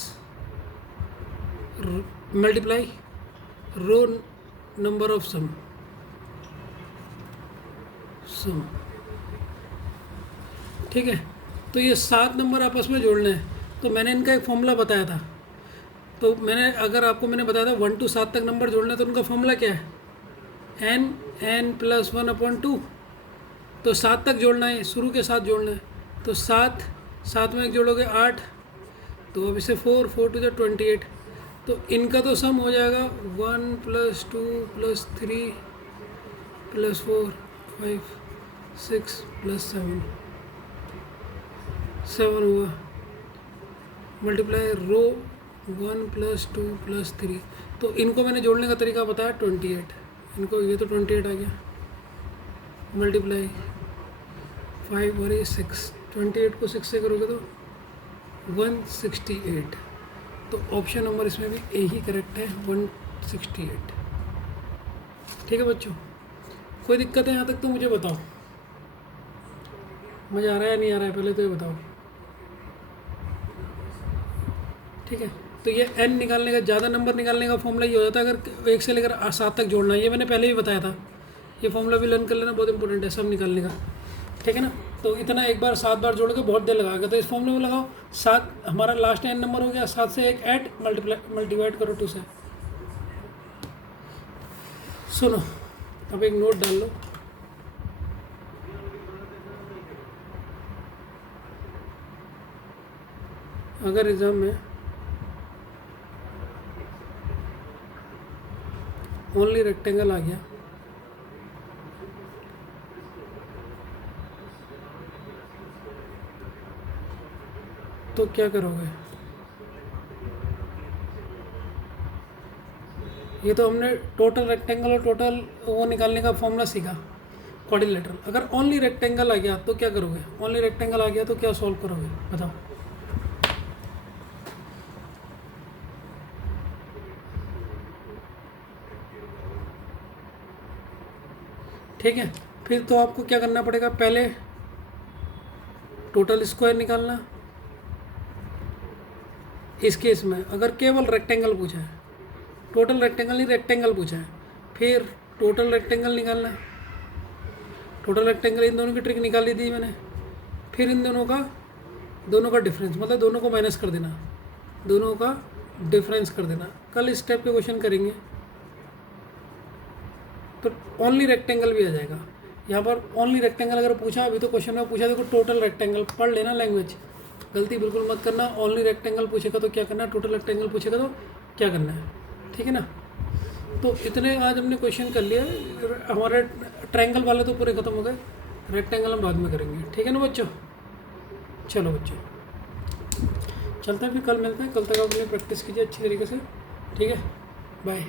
multiply row number of sum, ठीक है। तो ये 7 नंबर आपस में जोड़ने हैं। तो मैंने इनका एक फॉर्मूला बताया था, तो मैंने अगर आपको मैंने बताया था 1 to 7 तक नंबर जोड़ना, तो उनका फॉर्मूला क्या है, n प्लस 1/2। तो 7 तक जोड़ना है, शुरू के 7 जोड़ना है। तो 7 में एक जोड़ोगे 8, तो अब इसे 4 2 जो 28। तो इनका तो सम हो जाएगा 1 + 2 + 3 + 4 5 6 + 7 हुआ, मल्टीप्लाई रो 1 + 2 + 3। तो इनको मैंने जोड़ने का तरीका बताया 28, इनको ये तो 28 आ गया, मल्टीप्लाई 5 और ये 6, 28 को 6 से करोगे तो 168। तो ऑप्शन नंबर इसमें भी ए ही करेक्ट है, 168। ठीक है बच्चों, कोई दिक्कत है यहाँ तक तो मुझे बताओ, मज़ा आ रहा है या नहीं आ रहा है, पहले तो ये बताओ। ठीक है, तो ये n निकालने का, ज़्यादा नंबर निकालने का फॉर्मूला ये हो जाता है अगर 1 से लेकर 7 तक जोड़ना है। ये मैंने पहले भी बताया था, ये फॉर्मूला भी लर्न कर लेना, बहुत इंपॉर्टेंट है सब निकालने का। ठीक है ना, तो इतना एक बार 7 बार जोड़ के बहुत देर लगाएगा। तो इस फॉर्मूले में लगाओ 7, हमारा लास्ट n नंबर हो गया, 7 से एक ऐड मल्टीप्लाइड करो 2 से। सुनो, अब एक नोट डाल लो, अगर एग्जाम में ओनली रेक्टेंगल आ गया तो क्या करोगे। ये तो हमने टोटल रेक्टेंगल और टोटल वो निकालने का फॉर्मूला सीखा, क्वाड्रिलेटरल। अगर ओनली रेक्टेंगल आ गया तो क्या करोगे, ओनली रेक्टेंगल आ गया तो क्या सॉल्व करोगे बताओ। ठीक है, फिर तो आपको क्या करना पड़ेगा, पहले टोटल स्क्वायर निकालना। इस केस में अगर केवल रेक्टेंगल पूछा है, टोटल रेक्टेंगल नहीं रेक्टेंगल पूछा है, फिर टोटल रेक्टेंगल निकालना। टोटल रेक्टेंगल, इन दोनों की ट्रिक निकाल ली थी मैंने। फिर इन दोनों का डिफरेंस, मतलब दोनों को माइनस कर देना, दोनों का डिफरेंस कर देना। कल इस टाइप के क्वेश्चन करेंगे तो ओनली रेक्टेंगल भी आ जाएगा। यहाँ पर ओनली रेक्टेंगल अगर पूछा, अभी तो क्वेश्चन में पूछा देखो टोटल रेक्टेंगल, पढ़ लेना लैंग्वेज, गलती बिल्कुल मत करना। ओनली रेक्टेंगल पूछेगा तो क्या करना है, टोटल रेक्टेंगल पूछेगा तो क्या करना है। ठीक है ना, तो इतने आज हमने क्वेश्चन कर लिया। हमारे ट्रायंगल वाले तो पूरे ख़त्म हो गए, रेक्टेंगल हम बाद में करेंगे। ठीक है ना बच्चों, चलो बच्चों चलते हैं, फिर कल मिलते हैं। कल तक आप अपनी प्रैक्टिस कीजिए अच्छी तरीके से। ठीक है, बाय।